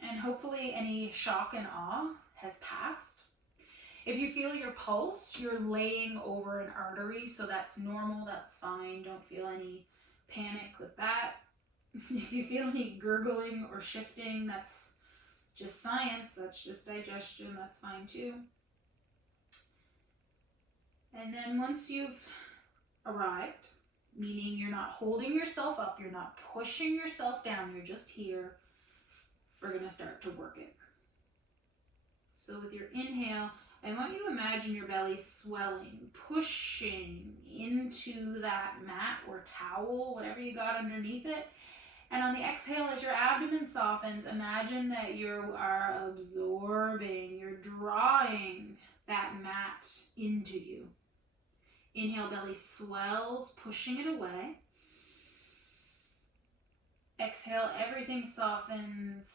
and hopefully any shock and awe has passed. If you feel your pulse, you're laying over an artery, so that's normal, that's fine. Don't feel any panic with that. If you feel any gurgling or shifting, that's just science, that's just digestion, that's fine too. And then once you've arrived, meaning you're not holding yourself up, you're not pushing yourself down, you're just here, we're gonna start to work it. So with your inhale, I want you to imagine your belly swelling, pushing into that mat or towel, whatever you got underneath it. And on the exhale, as your abdomen softens, imagine that you are absorbing, you're drawing that mat into you. Inhale, belly swells, pushing it away. Exhale, everything softens,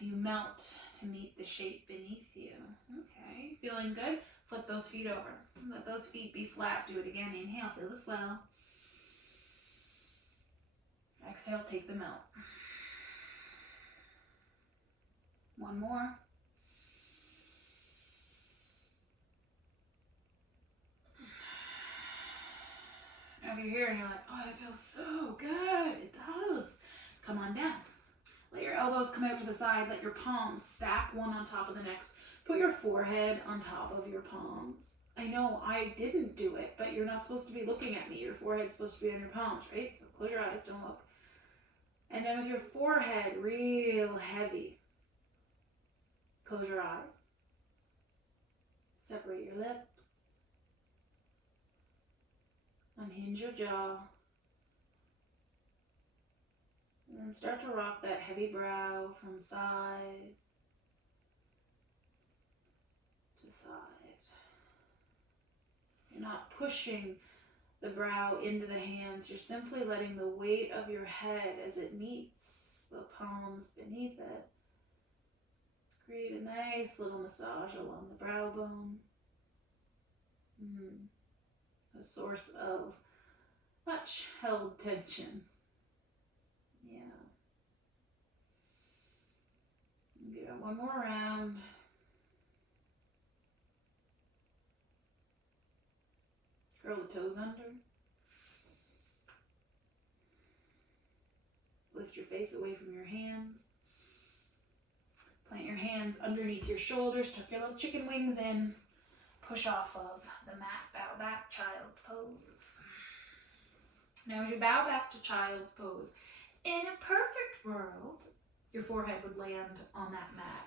you melt to meet the shape beneath you. Okay, feeling good? Flip those feet over. Let those feet be flat. Do it again. Inhale, feel the swell. Exhale, take the melt. One more. Now if you're here and you're like, oh, that feels so good. It does. Come on down. Let your elbows come out to the side. Let your palms stack one on top of the next. Put your forehead on top of your palms. I know I didn't do it, but you're not supposed to be looking at me. Your forehead's supposed to be on your palms, right? So close your eyes, don't look. And then with your forehead real heavy, close your eyes. Separate your lips. Unhinge your jaw. And then start to rock that heavy brow from side to side. You're not pushing the brow into the hands. You're simply letting the weight of your head as it meets the palms beneath it create a nice little massage along the brow bone. A source of much held tension. Yeah. Give it one more round. Curl the toes under. Lift your face away from your hands. Plant your hands underneath your shoulders. Tuck your little chicken wings in. Push off of the mat. Bow back, child's pose. Now as you bow back to child's pose, in a perfect world, your forehead would land on that mat.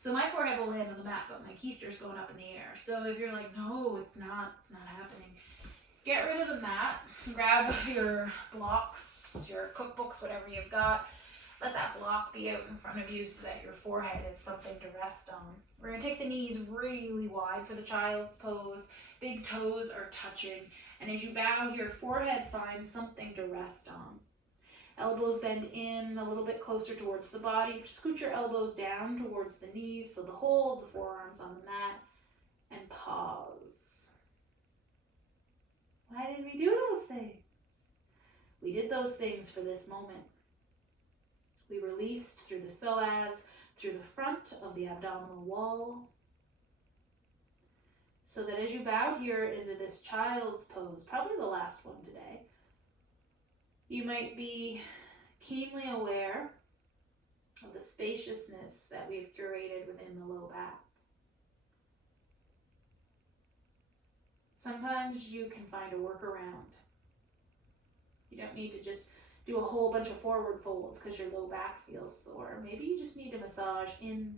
So my forehead will land on the mat, but my keister's going up in the air. So if you're like, no, it's not happening, get rid of the mat, grab your blocks, your cookbooks, whatever you've got, Let that block be out in front of you so that your forehead is something to rest on. We're going to take the knees really wide for the child's pose. Big toes are touching. And as you bow, your forehead finds something to rest on. Elbows bend in a little bit closer towards the body. Scoot your elbows down towards the knees so the whole of the forearms on the mat. And pause. Why did we do those things? We did those things for this moment. We released through the psoas, through the front of the abdominal wall, so that as you bow here into this child's pose, probably the last one today, you might be keenly aware of the spaciousness that we've curated within the low back. Sometimes you can find a workaround. You don't need to just do a whole bunch of forward folds because your low back feels sore. Maybe you just need to massage in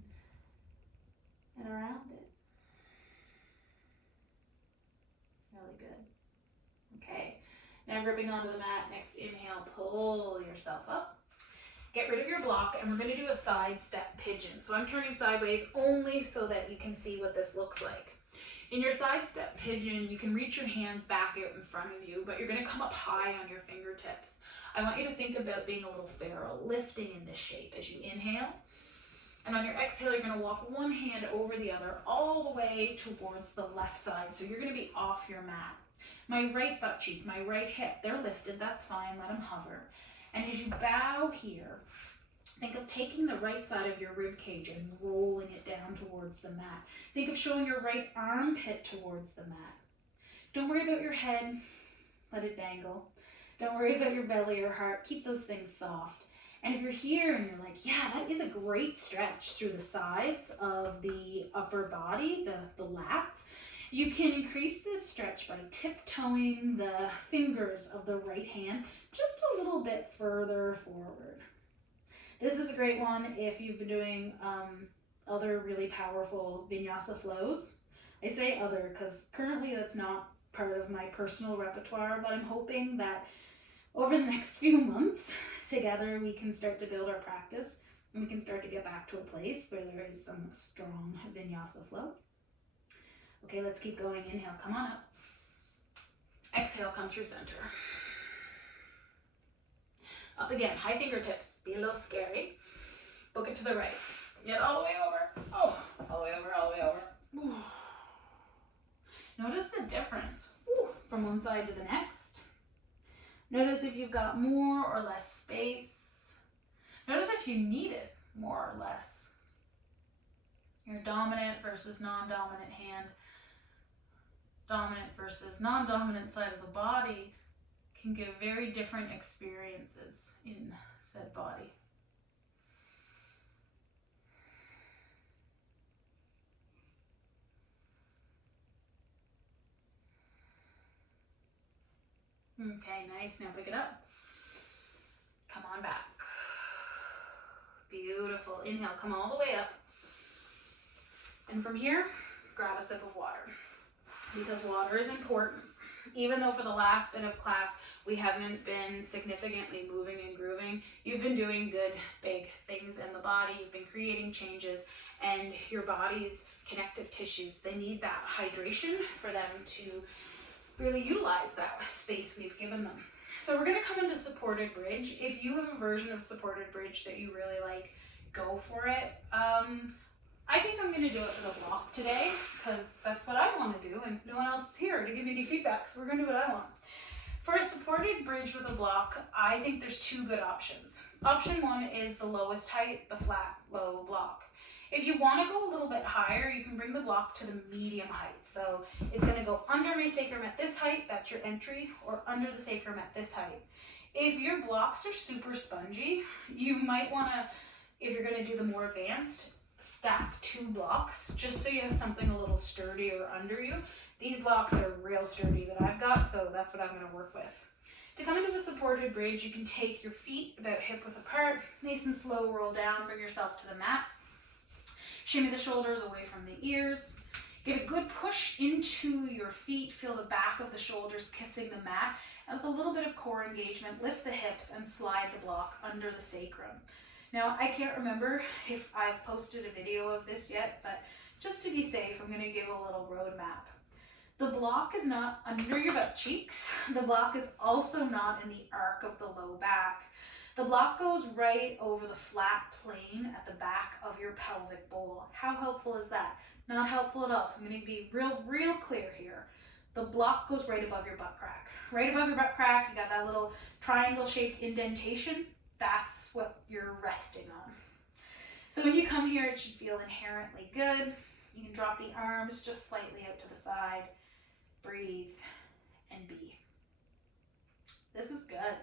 and around it. Really good. Okay, now gripping onto the mat, next inhale, pull yourself up. Get rid of your block, and we're going to do a side step pigeon. So I'm turning sideways only so that you can see what this looks like. In your side step pigeon, you can reach your hands back out in front of you, but you're going to come up high on your fingertips. I want you to think about being a little pharaoh, lifting in this shape as you inhale. And on your exhale, you're going to walk one hand over the other all the way towards the left side. So you're going to be off your mat. My right butt cheek, my right hip, they're lifted. That's fine. Let them hover. And as you bow here, think of taking the right side of your rib cage and rolling it down towards the mat. Think of showing your right armpit towards the mat. Don't worry about your head. Let it dangle. Don't worry about your belly or heart. Keep those things soft. And if you're here and you're like, yeah, that is a great stretch through the sides of the upper body, the lats, you can increase this stretch by tiptoeing the fingers of the right hand just a little bit further forward. This is a great one if you've been doing other really powerful vinyasa flows. I say other because currently that's not part of my personal repertoire, but I'm hoping that over the next few months together we can start to build our practice and we can start to get back to a place where there is some strong vinyasa flow. Okay, let's keep going. Inhale, come on up. Exhale, come through center. Up again, high fingertips. Be a little scary. Book it to the right. Get all the way over. Oh, all the way over, all the way over. Ooh. Notice the difference from one side to the next. Notice if you've got more or less space. Notice if you need it more or less. Your dominant versus non-dominant hand, dominant versus non-dominant side of the body can give very different experiences in said body. Okay, nice. Now pick it up. Come on back. Beautiful. Inhale, come all the way up. And from here, grab a sip of water. Because water is important. Even though for the last bit of class, we haven't been significantly moving and grooving, you've been doing good, big things in the body. You've been creating changes, and your body's connective tissues, they need that hydration for them to really utilize that space we've given them. So we're going to come into supported bridge. If you have a version of supported bridge that you really like, go for it. I think I'm going to do it with a block today because that's what I want to do, and no one else is here to give me any feedback, so we're going to do what I want. For a supported bridge with a block, I think there's two good options. Option one is the lowest height, the flat, low block. If you want to go a little bit higher, you can bring the block to the medium height. So it's going to go under my sacrum at this height, that's your entry, or under the sacrum at this height. If your blocks are super spongy, you might want to, if you're going to do the more advanced, stack two blocks just so you have something a little sturdier under you. These blocks are real sturdy that I've got, so that's what I'm going to work with. To come into a supported bridge, you can take your feet about hip width apart, nice and slow, roll down, bring yourself to the mat. Shimmy the shoulders away from the ears. Get a good push into your feet, feel the back of the shoulders kissing the mat, and with a little bit of core engagement, lift the hips and slide the block under the sacrum. Now, I can't remember if I've posted a video of this yet, but just to be safe, I'm going to give a little roadmap. The block is not under your butt cheeks. The block is also not in the arc of the low back. The block goes right over the flat plane at the back of your pelvic bowl. How helpful is that? Not helpful at all. So I'm going to be real clear here. The block goes right above your butt crack. Right above your butt crack, you got that little triangle-shaped indentation. That's what you're resting on. So when you come here, it should feel inherently good. You can drop the arms just slightly out to the side. Breathe and be. This is good.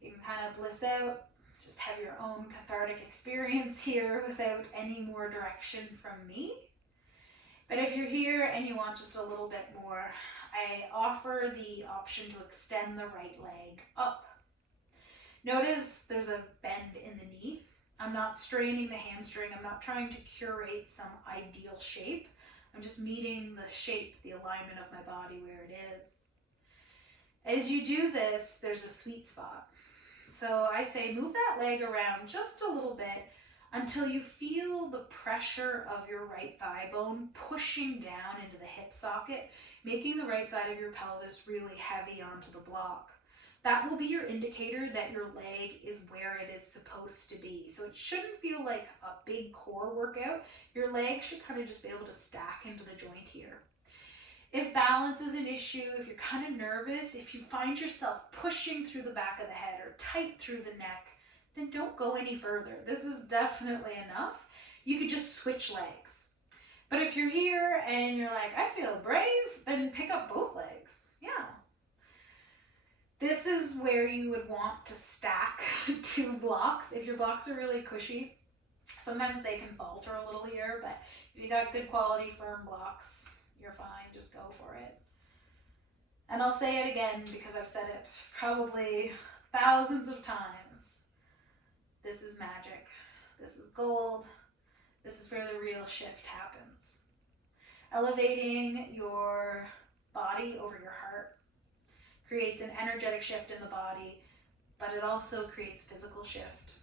You can kind of bliss out, just have your own cathartic experience here without any more direction from me. But if you're here and you want just a little bit more, I offer the option to extend the right leg up. Notice there's a bend in the knee. I'm not straining the hamstring. I'm not trying to curate some ideal shape. I'm just meeting the shape, the alignment of my body where it is. As you do this, there's a sweet spot. So I say move that leg around just a little bit until you feel the pressure of your right thigh bone pushing down into the hip socket, making the right side of your pelvis really heavy onto the block. That will be your indicator that your leg is where it is supposed to be. So it shouldn't feel like a big core workout. Your leg should kind of just be able to stack into the joint here. If balance is an issue, if you're kind of nervous, if you find yourself pushing through the back of the head or tight through the neck, then don't go any further. This is definitely enough. You could just switch legs. But if you're here and you're like, I feel brave, then pick up both legs. Yeah. This is where you would want to stack 2 blocks. If your blocks are really cushy, sometimes they can falter a little here, but if you got good quality firm blocks, you're fine, just go for it. And I'll say it again because I've said it probably thousands of times. This is magic. This is gold. This is where the real shift happens. Elevating your body over your heart creates an energetic shift in the body, but it also creates physical shift.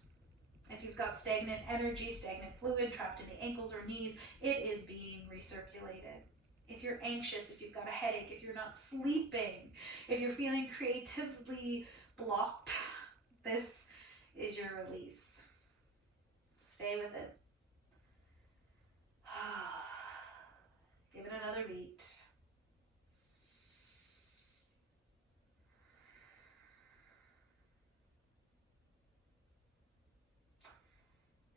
If you've got stagnant energy, stagnant fluid trapped in the ankles or knees, it is being recirculated. If you're anxious, if you've got a headache, if you're not sleeping, if you're feeling creatively blocked, this is your release. Stay with it. Give it another beat.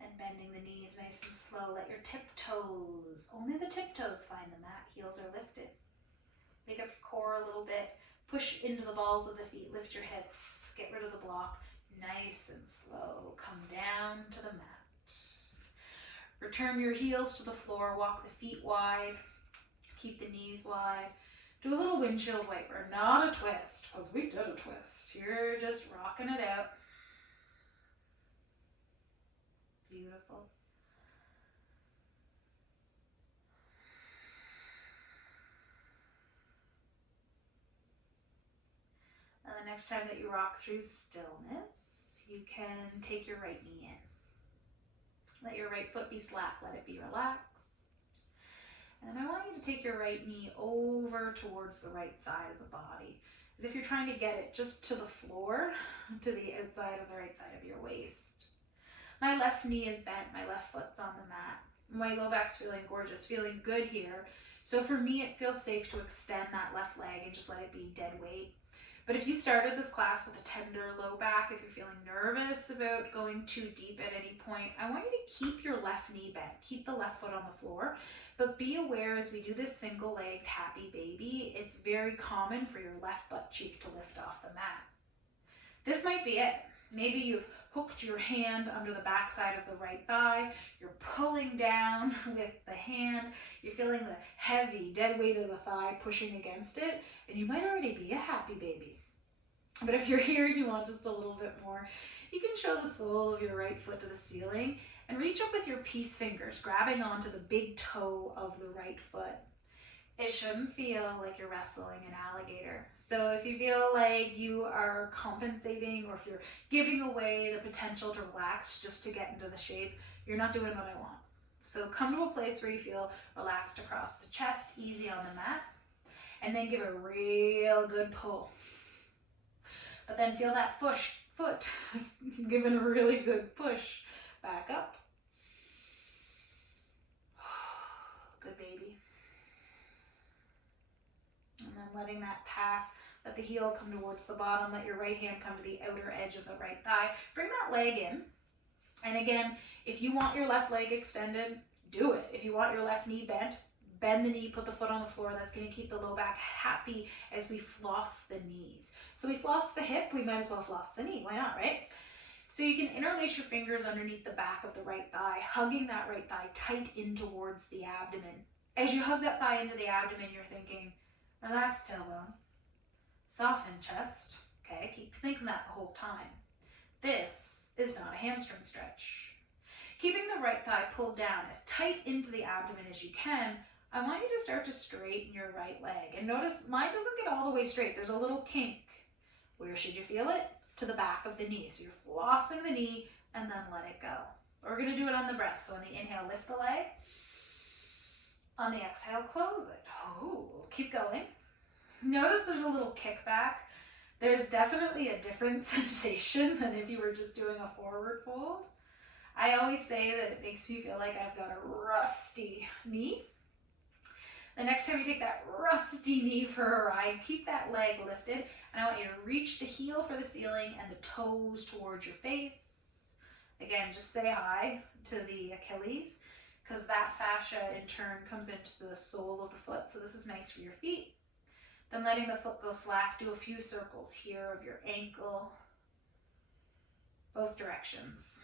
And bending the knees nice and slow. Let your tiptoes, only the tiptoes find the mat. Heels are lifted. Pick up your core a little bit. Push into the balls of the feet. Lift your hips. Get rid of the block. Nice and slow. Come down to the mat. Return your heels to the floor. Walk the feet wide. Keep the knees wide. Do a little windshield wiper. Not a twist, because we did a twist. You're just rocking it out. Beautiful. And the next time that you rock through stillness, you can take your right knee in. Let your right foot be slack, let it be relaxed. And I want you to take your right knee over towards the right side of the body, as if you're trying to get it just to the floor, to the outside of the right side of your waist. My left knee is bent, my left foot's on the mat. My low back's feeling gorgeous, feeling good here. So for me, it feels safe to extend that left leg and just let it be dead weight. But if you started this class with a tender low back, if you're feeling nervous about going too deep at any point, I want you to keep your left knee bent, keep the left foot on the floor, but be aware as we do this single-legged happy baby, it's very common for your left butt cheek to lift off the mat. This might be it. Maybe you've hooked your hand under the backside of the right thigh, you're pulling down with the hand, you're feeling the heavy, dead weight of the thigh pushing against it, and you might already be a happy baby. But if you're here and you want just a little bit more, you can show the sole of your right foot to the ceiling and reach up with your peace fingers, grabbing onto the big toe of the right foot. It shouldn't feel like you're wrestling an alligator. So if you feel like you are compensating, or if you're giving away the potential to relax just to get into the shape, you're not doing what I want. So come to a place where you feel relaxed across the chest, easy on the mat, and then give a real good pull. But then feel that foot giving a really good push back up. Good baby. And then letting that pass. Let the heel come towards the bottom. Let your right hand come to the outer edge of the right thigh. Bring that leg in. And again, if you want your left leg extended, do it. If you want your left knee bent, bend the knee, put the foot on the floor. That's going to keep the low back happy as we floss the knees. So we floss the hip, we might as well floss the knee. Why not, right? So you can interlace your fingers underneath the back of the right thigh, hugging that right thigh tight in towards the abdomen. As you hug that thigh into the abdomen, you're thinking, relax tailbone, soften chest. Okay, keep thinking that the whole time. This is not a hamstring stretch. Keeping the right thigh pulled down as tight into the abdomen as you can, I want you to start to straighten your right leg. And notice mine doesn't get all the way straight. There's a little kink. Where should you feel it? To the back of the knee. So you're flossing the knee and then let it go. We're going to do it on the breath. So on the inhale, lift the leg. On the exhale, close it. Oh, keep going. Notice there's a little kickback. There's definitely a different sensation than if you were just doing a forward fold. I always say that it makes me feel like I've got a rusty knee. The next time you take that rusty knee for a ride, keep that leg lifted. And I want you to reach the heel for the ceiling and the toes towards your face. Again, just say hi to the Achilles, because that fascia in turn comes into the sole of the foot. So this is nice for your feet. Then letting the foot go slack, do a few circles here of your ankle, both directions.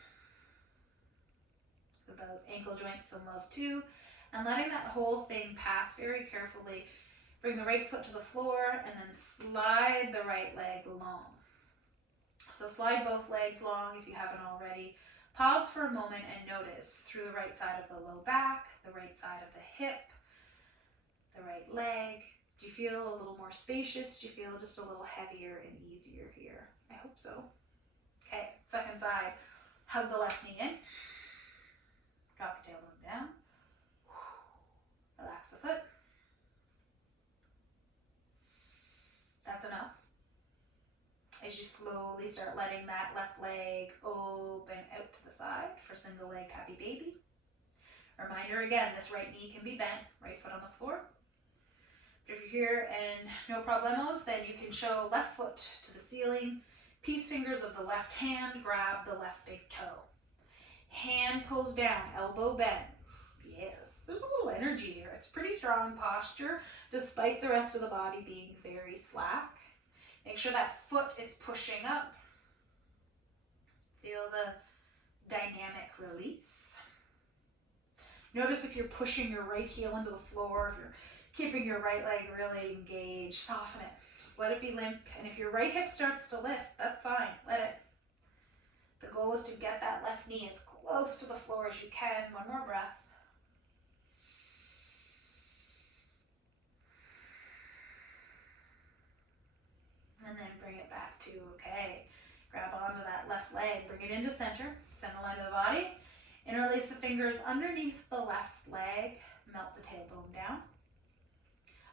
Give those ankle joints some love too. And letting that whole thing pass very carefully. Bring the right foot to the floor and then slide the right leg long. So slide both legs long if you haven't already. Pause for a moment and notice through the right side of the low back, the right side of the hip, the right leg. Do you feel a little more spacious? Do you feel just a little heavier and easier here? I hope so. Okay, second side. Hug the left knee in. Drop the tailbone down. Relax the foot. That's enough. As you slowly start letting that left leg open out to the side for single leg happy baby. Reminder again, this right knee can be bent, right foot on the floor. But if you're here and no problemos, then you can show left foot to the ceiling. Peace fingers of the left hand grab the left big toe. Hand pulls down, elbow bends. Yes, there's a little energy here. It's pretty strong posture despite the rest of the body being very slack. Make sure that foot is pushing up. Feel the dynamic release. Notice if you're pushing your right heel into the floor, if you're keeping your right leg really engaged, soften it. Just let it be limp. And if your right hip starts to lift, that's fine. Let it. The goal is to get that left knee as close to the floor as you can. One more breath. And then bring it back to, okay, grab onto that left leg, bring it into center, send the line of the body, interlace the fingers underneath the left leg, melt the tailbone down.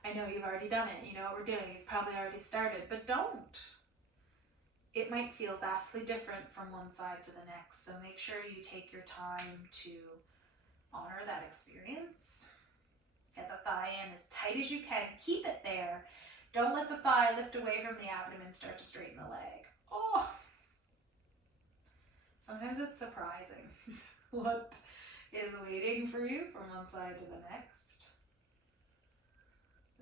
I know you've already done it, you know what we're doing, you've probably already started, but don't. It might feel vastly different from one side to the next, so make sure you take your time to honor that experience. Get the thigh in as tight as you can, keep it there. Don't let the thigh lift away from the abdomen, start to straighten the leg. Oh! Sometimes it's surprising what is waiting for you from one side to the next.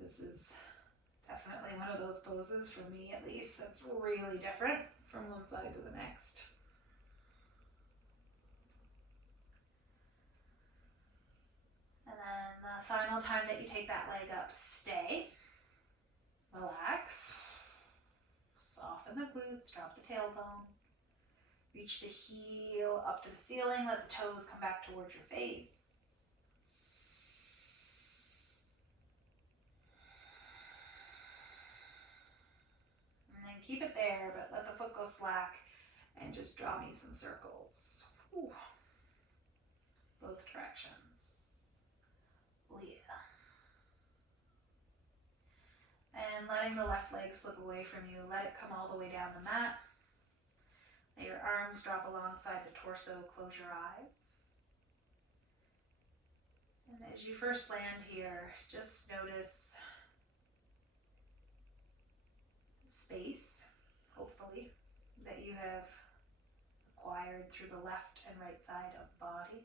This is definitely one of those poses, for me at least, that's really different from one side to the next. And then the final time that you take that leg up, stay. Relax. Soften the glutes, drop the tailbone. Reach the heel up to the ceiling, let the toes come back towards your face. keep it there, but let the foot go slack and just draw me some circles. Whew. Both directions. Oh yeah. And letting the left leg slip away from you, let it come all the way down the mat. Let your arms drop alongside the torso, close your eyes. And as you first land here, just notice space, hopefully, that you have acquired through the left and right side of the body.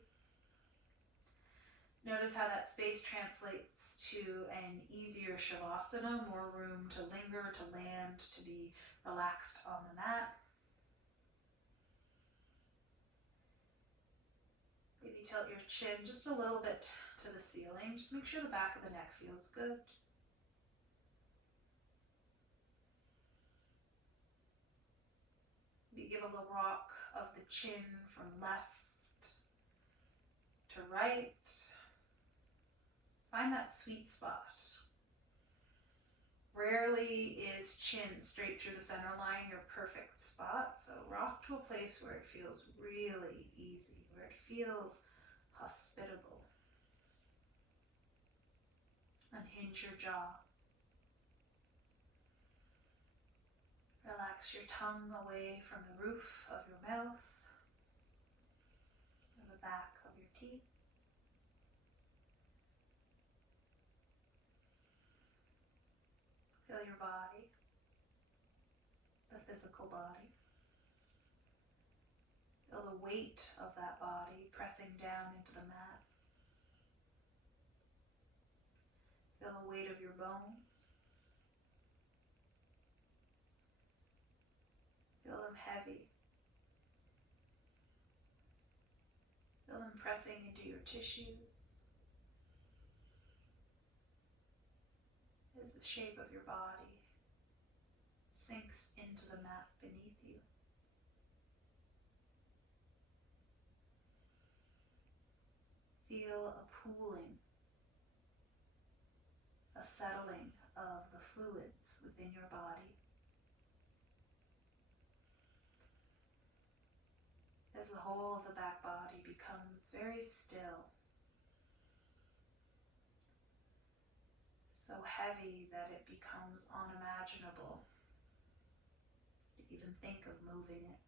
Notice how that space translates to an easier shavasana, more room to linger, to land, to be relaxed on the mat. Maybe tilt your chin just a little bit to the ceiling. Just make sure the back of the neck feels good. Maybe give a little rock of the chin from left to right. Find that sweet spot. Rarely is chin straight through the center line your perfect spot, so rock to a place where it feels really easy, where it feels hospitable. Unhinge your jaw. Relax your tongue away from the roof of your mouth, or the back of your teeth. Feel your body, the physical body. Feel the weight of that body pressing down into the mat. Feel the weight of your bones. Feel them heavy. Feel them pressing into your tissues. As the shape of your body sinks into the mat beneath you. Feel a pooling, a settling of the fluids within your body. As the whole of the back body becomes very still, so heavy that it becomes unimaginable to even think of moving it.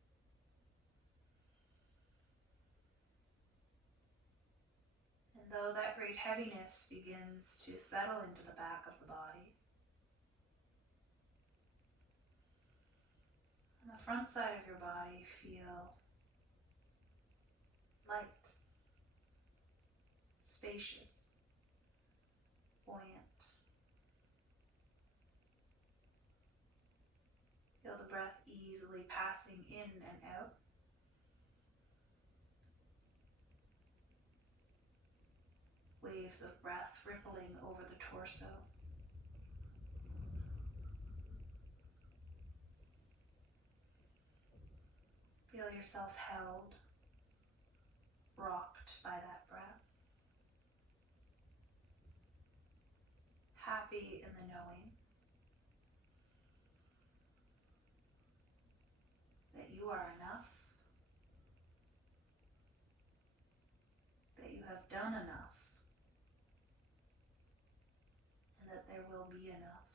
And though that great heaviness begins to settle into the back of the body, on the front side of your body, feel light, spacious, buoyant. Feel the breath easily passing in and out. Waves of breath rippling over the torso. Feel yourself held, rocked by that breath. Happy in the knowing that you are enough, that you have done enough, and that there will be enough.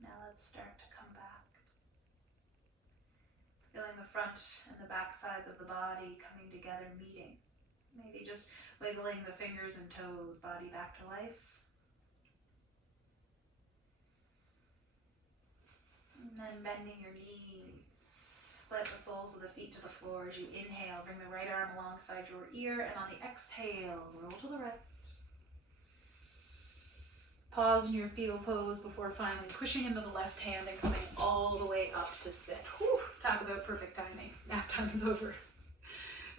Now let's start to come back. Feeling the front and the back sides of the body coming together, meeting. Maybe just wiggling the fingers and toes, body back to life. And then bending your knees. Split the soles of the feet to the floor as you inhale. Bring the right arm alongside your ear, and on the exhale, roll to the right. Pause in your fetal pose before finally pushing into the left hand and coming all the way up to sit. Whew, talk about perfect timing. Nap time is over.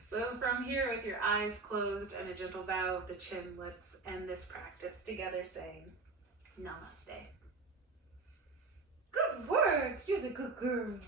So from here, with your eyes closed and a gentle bow of the chin, let's end this practice together saying Namaste. Good work! You're a good girl.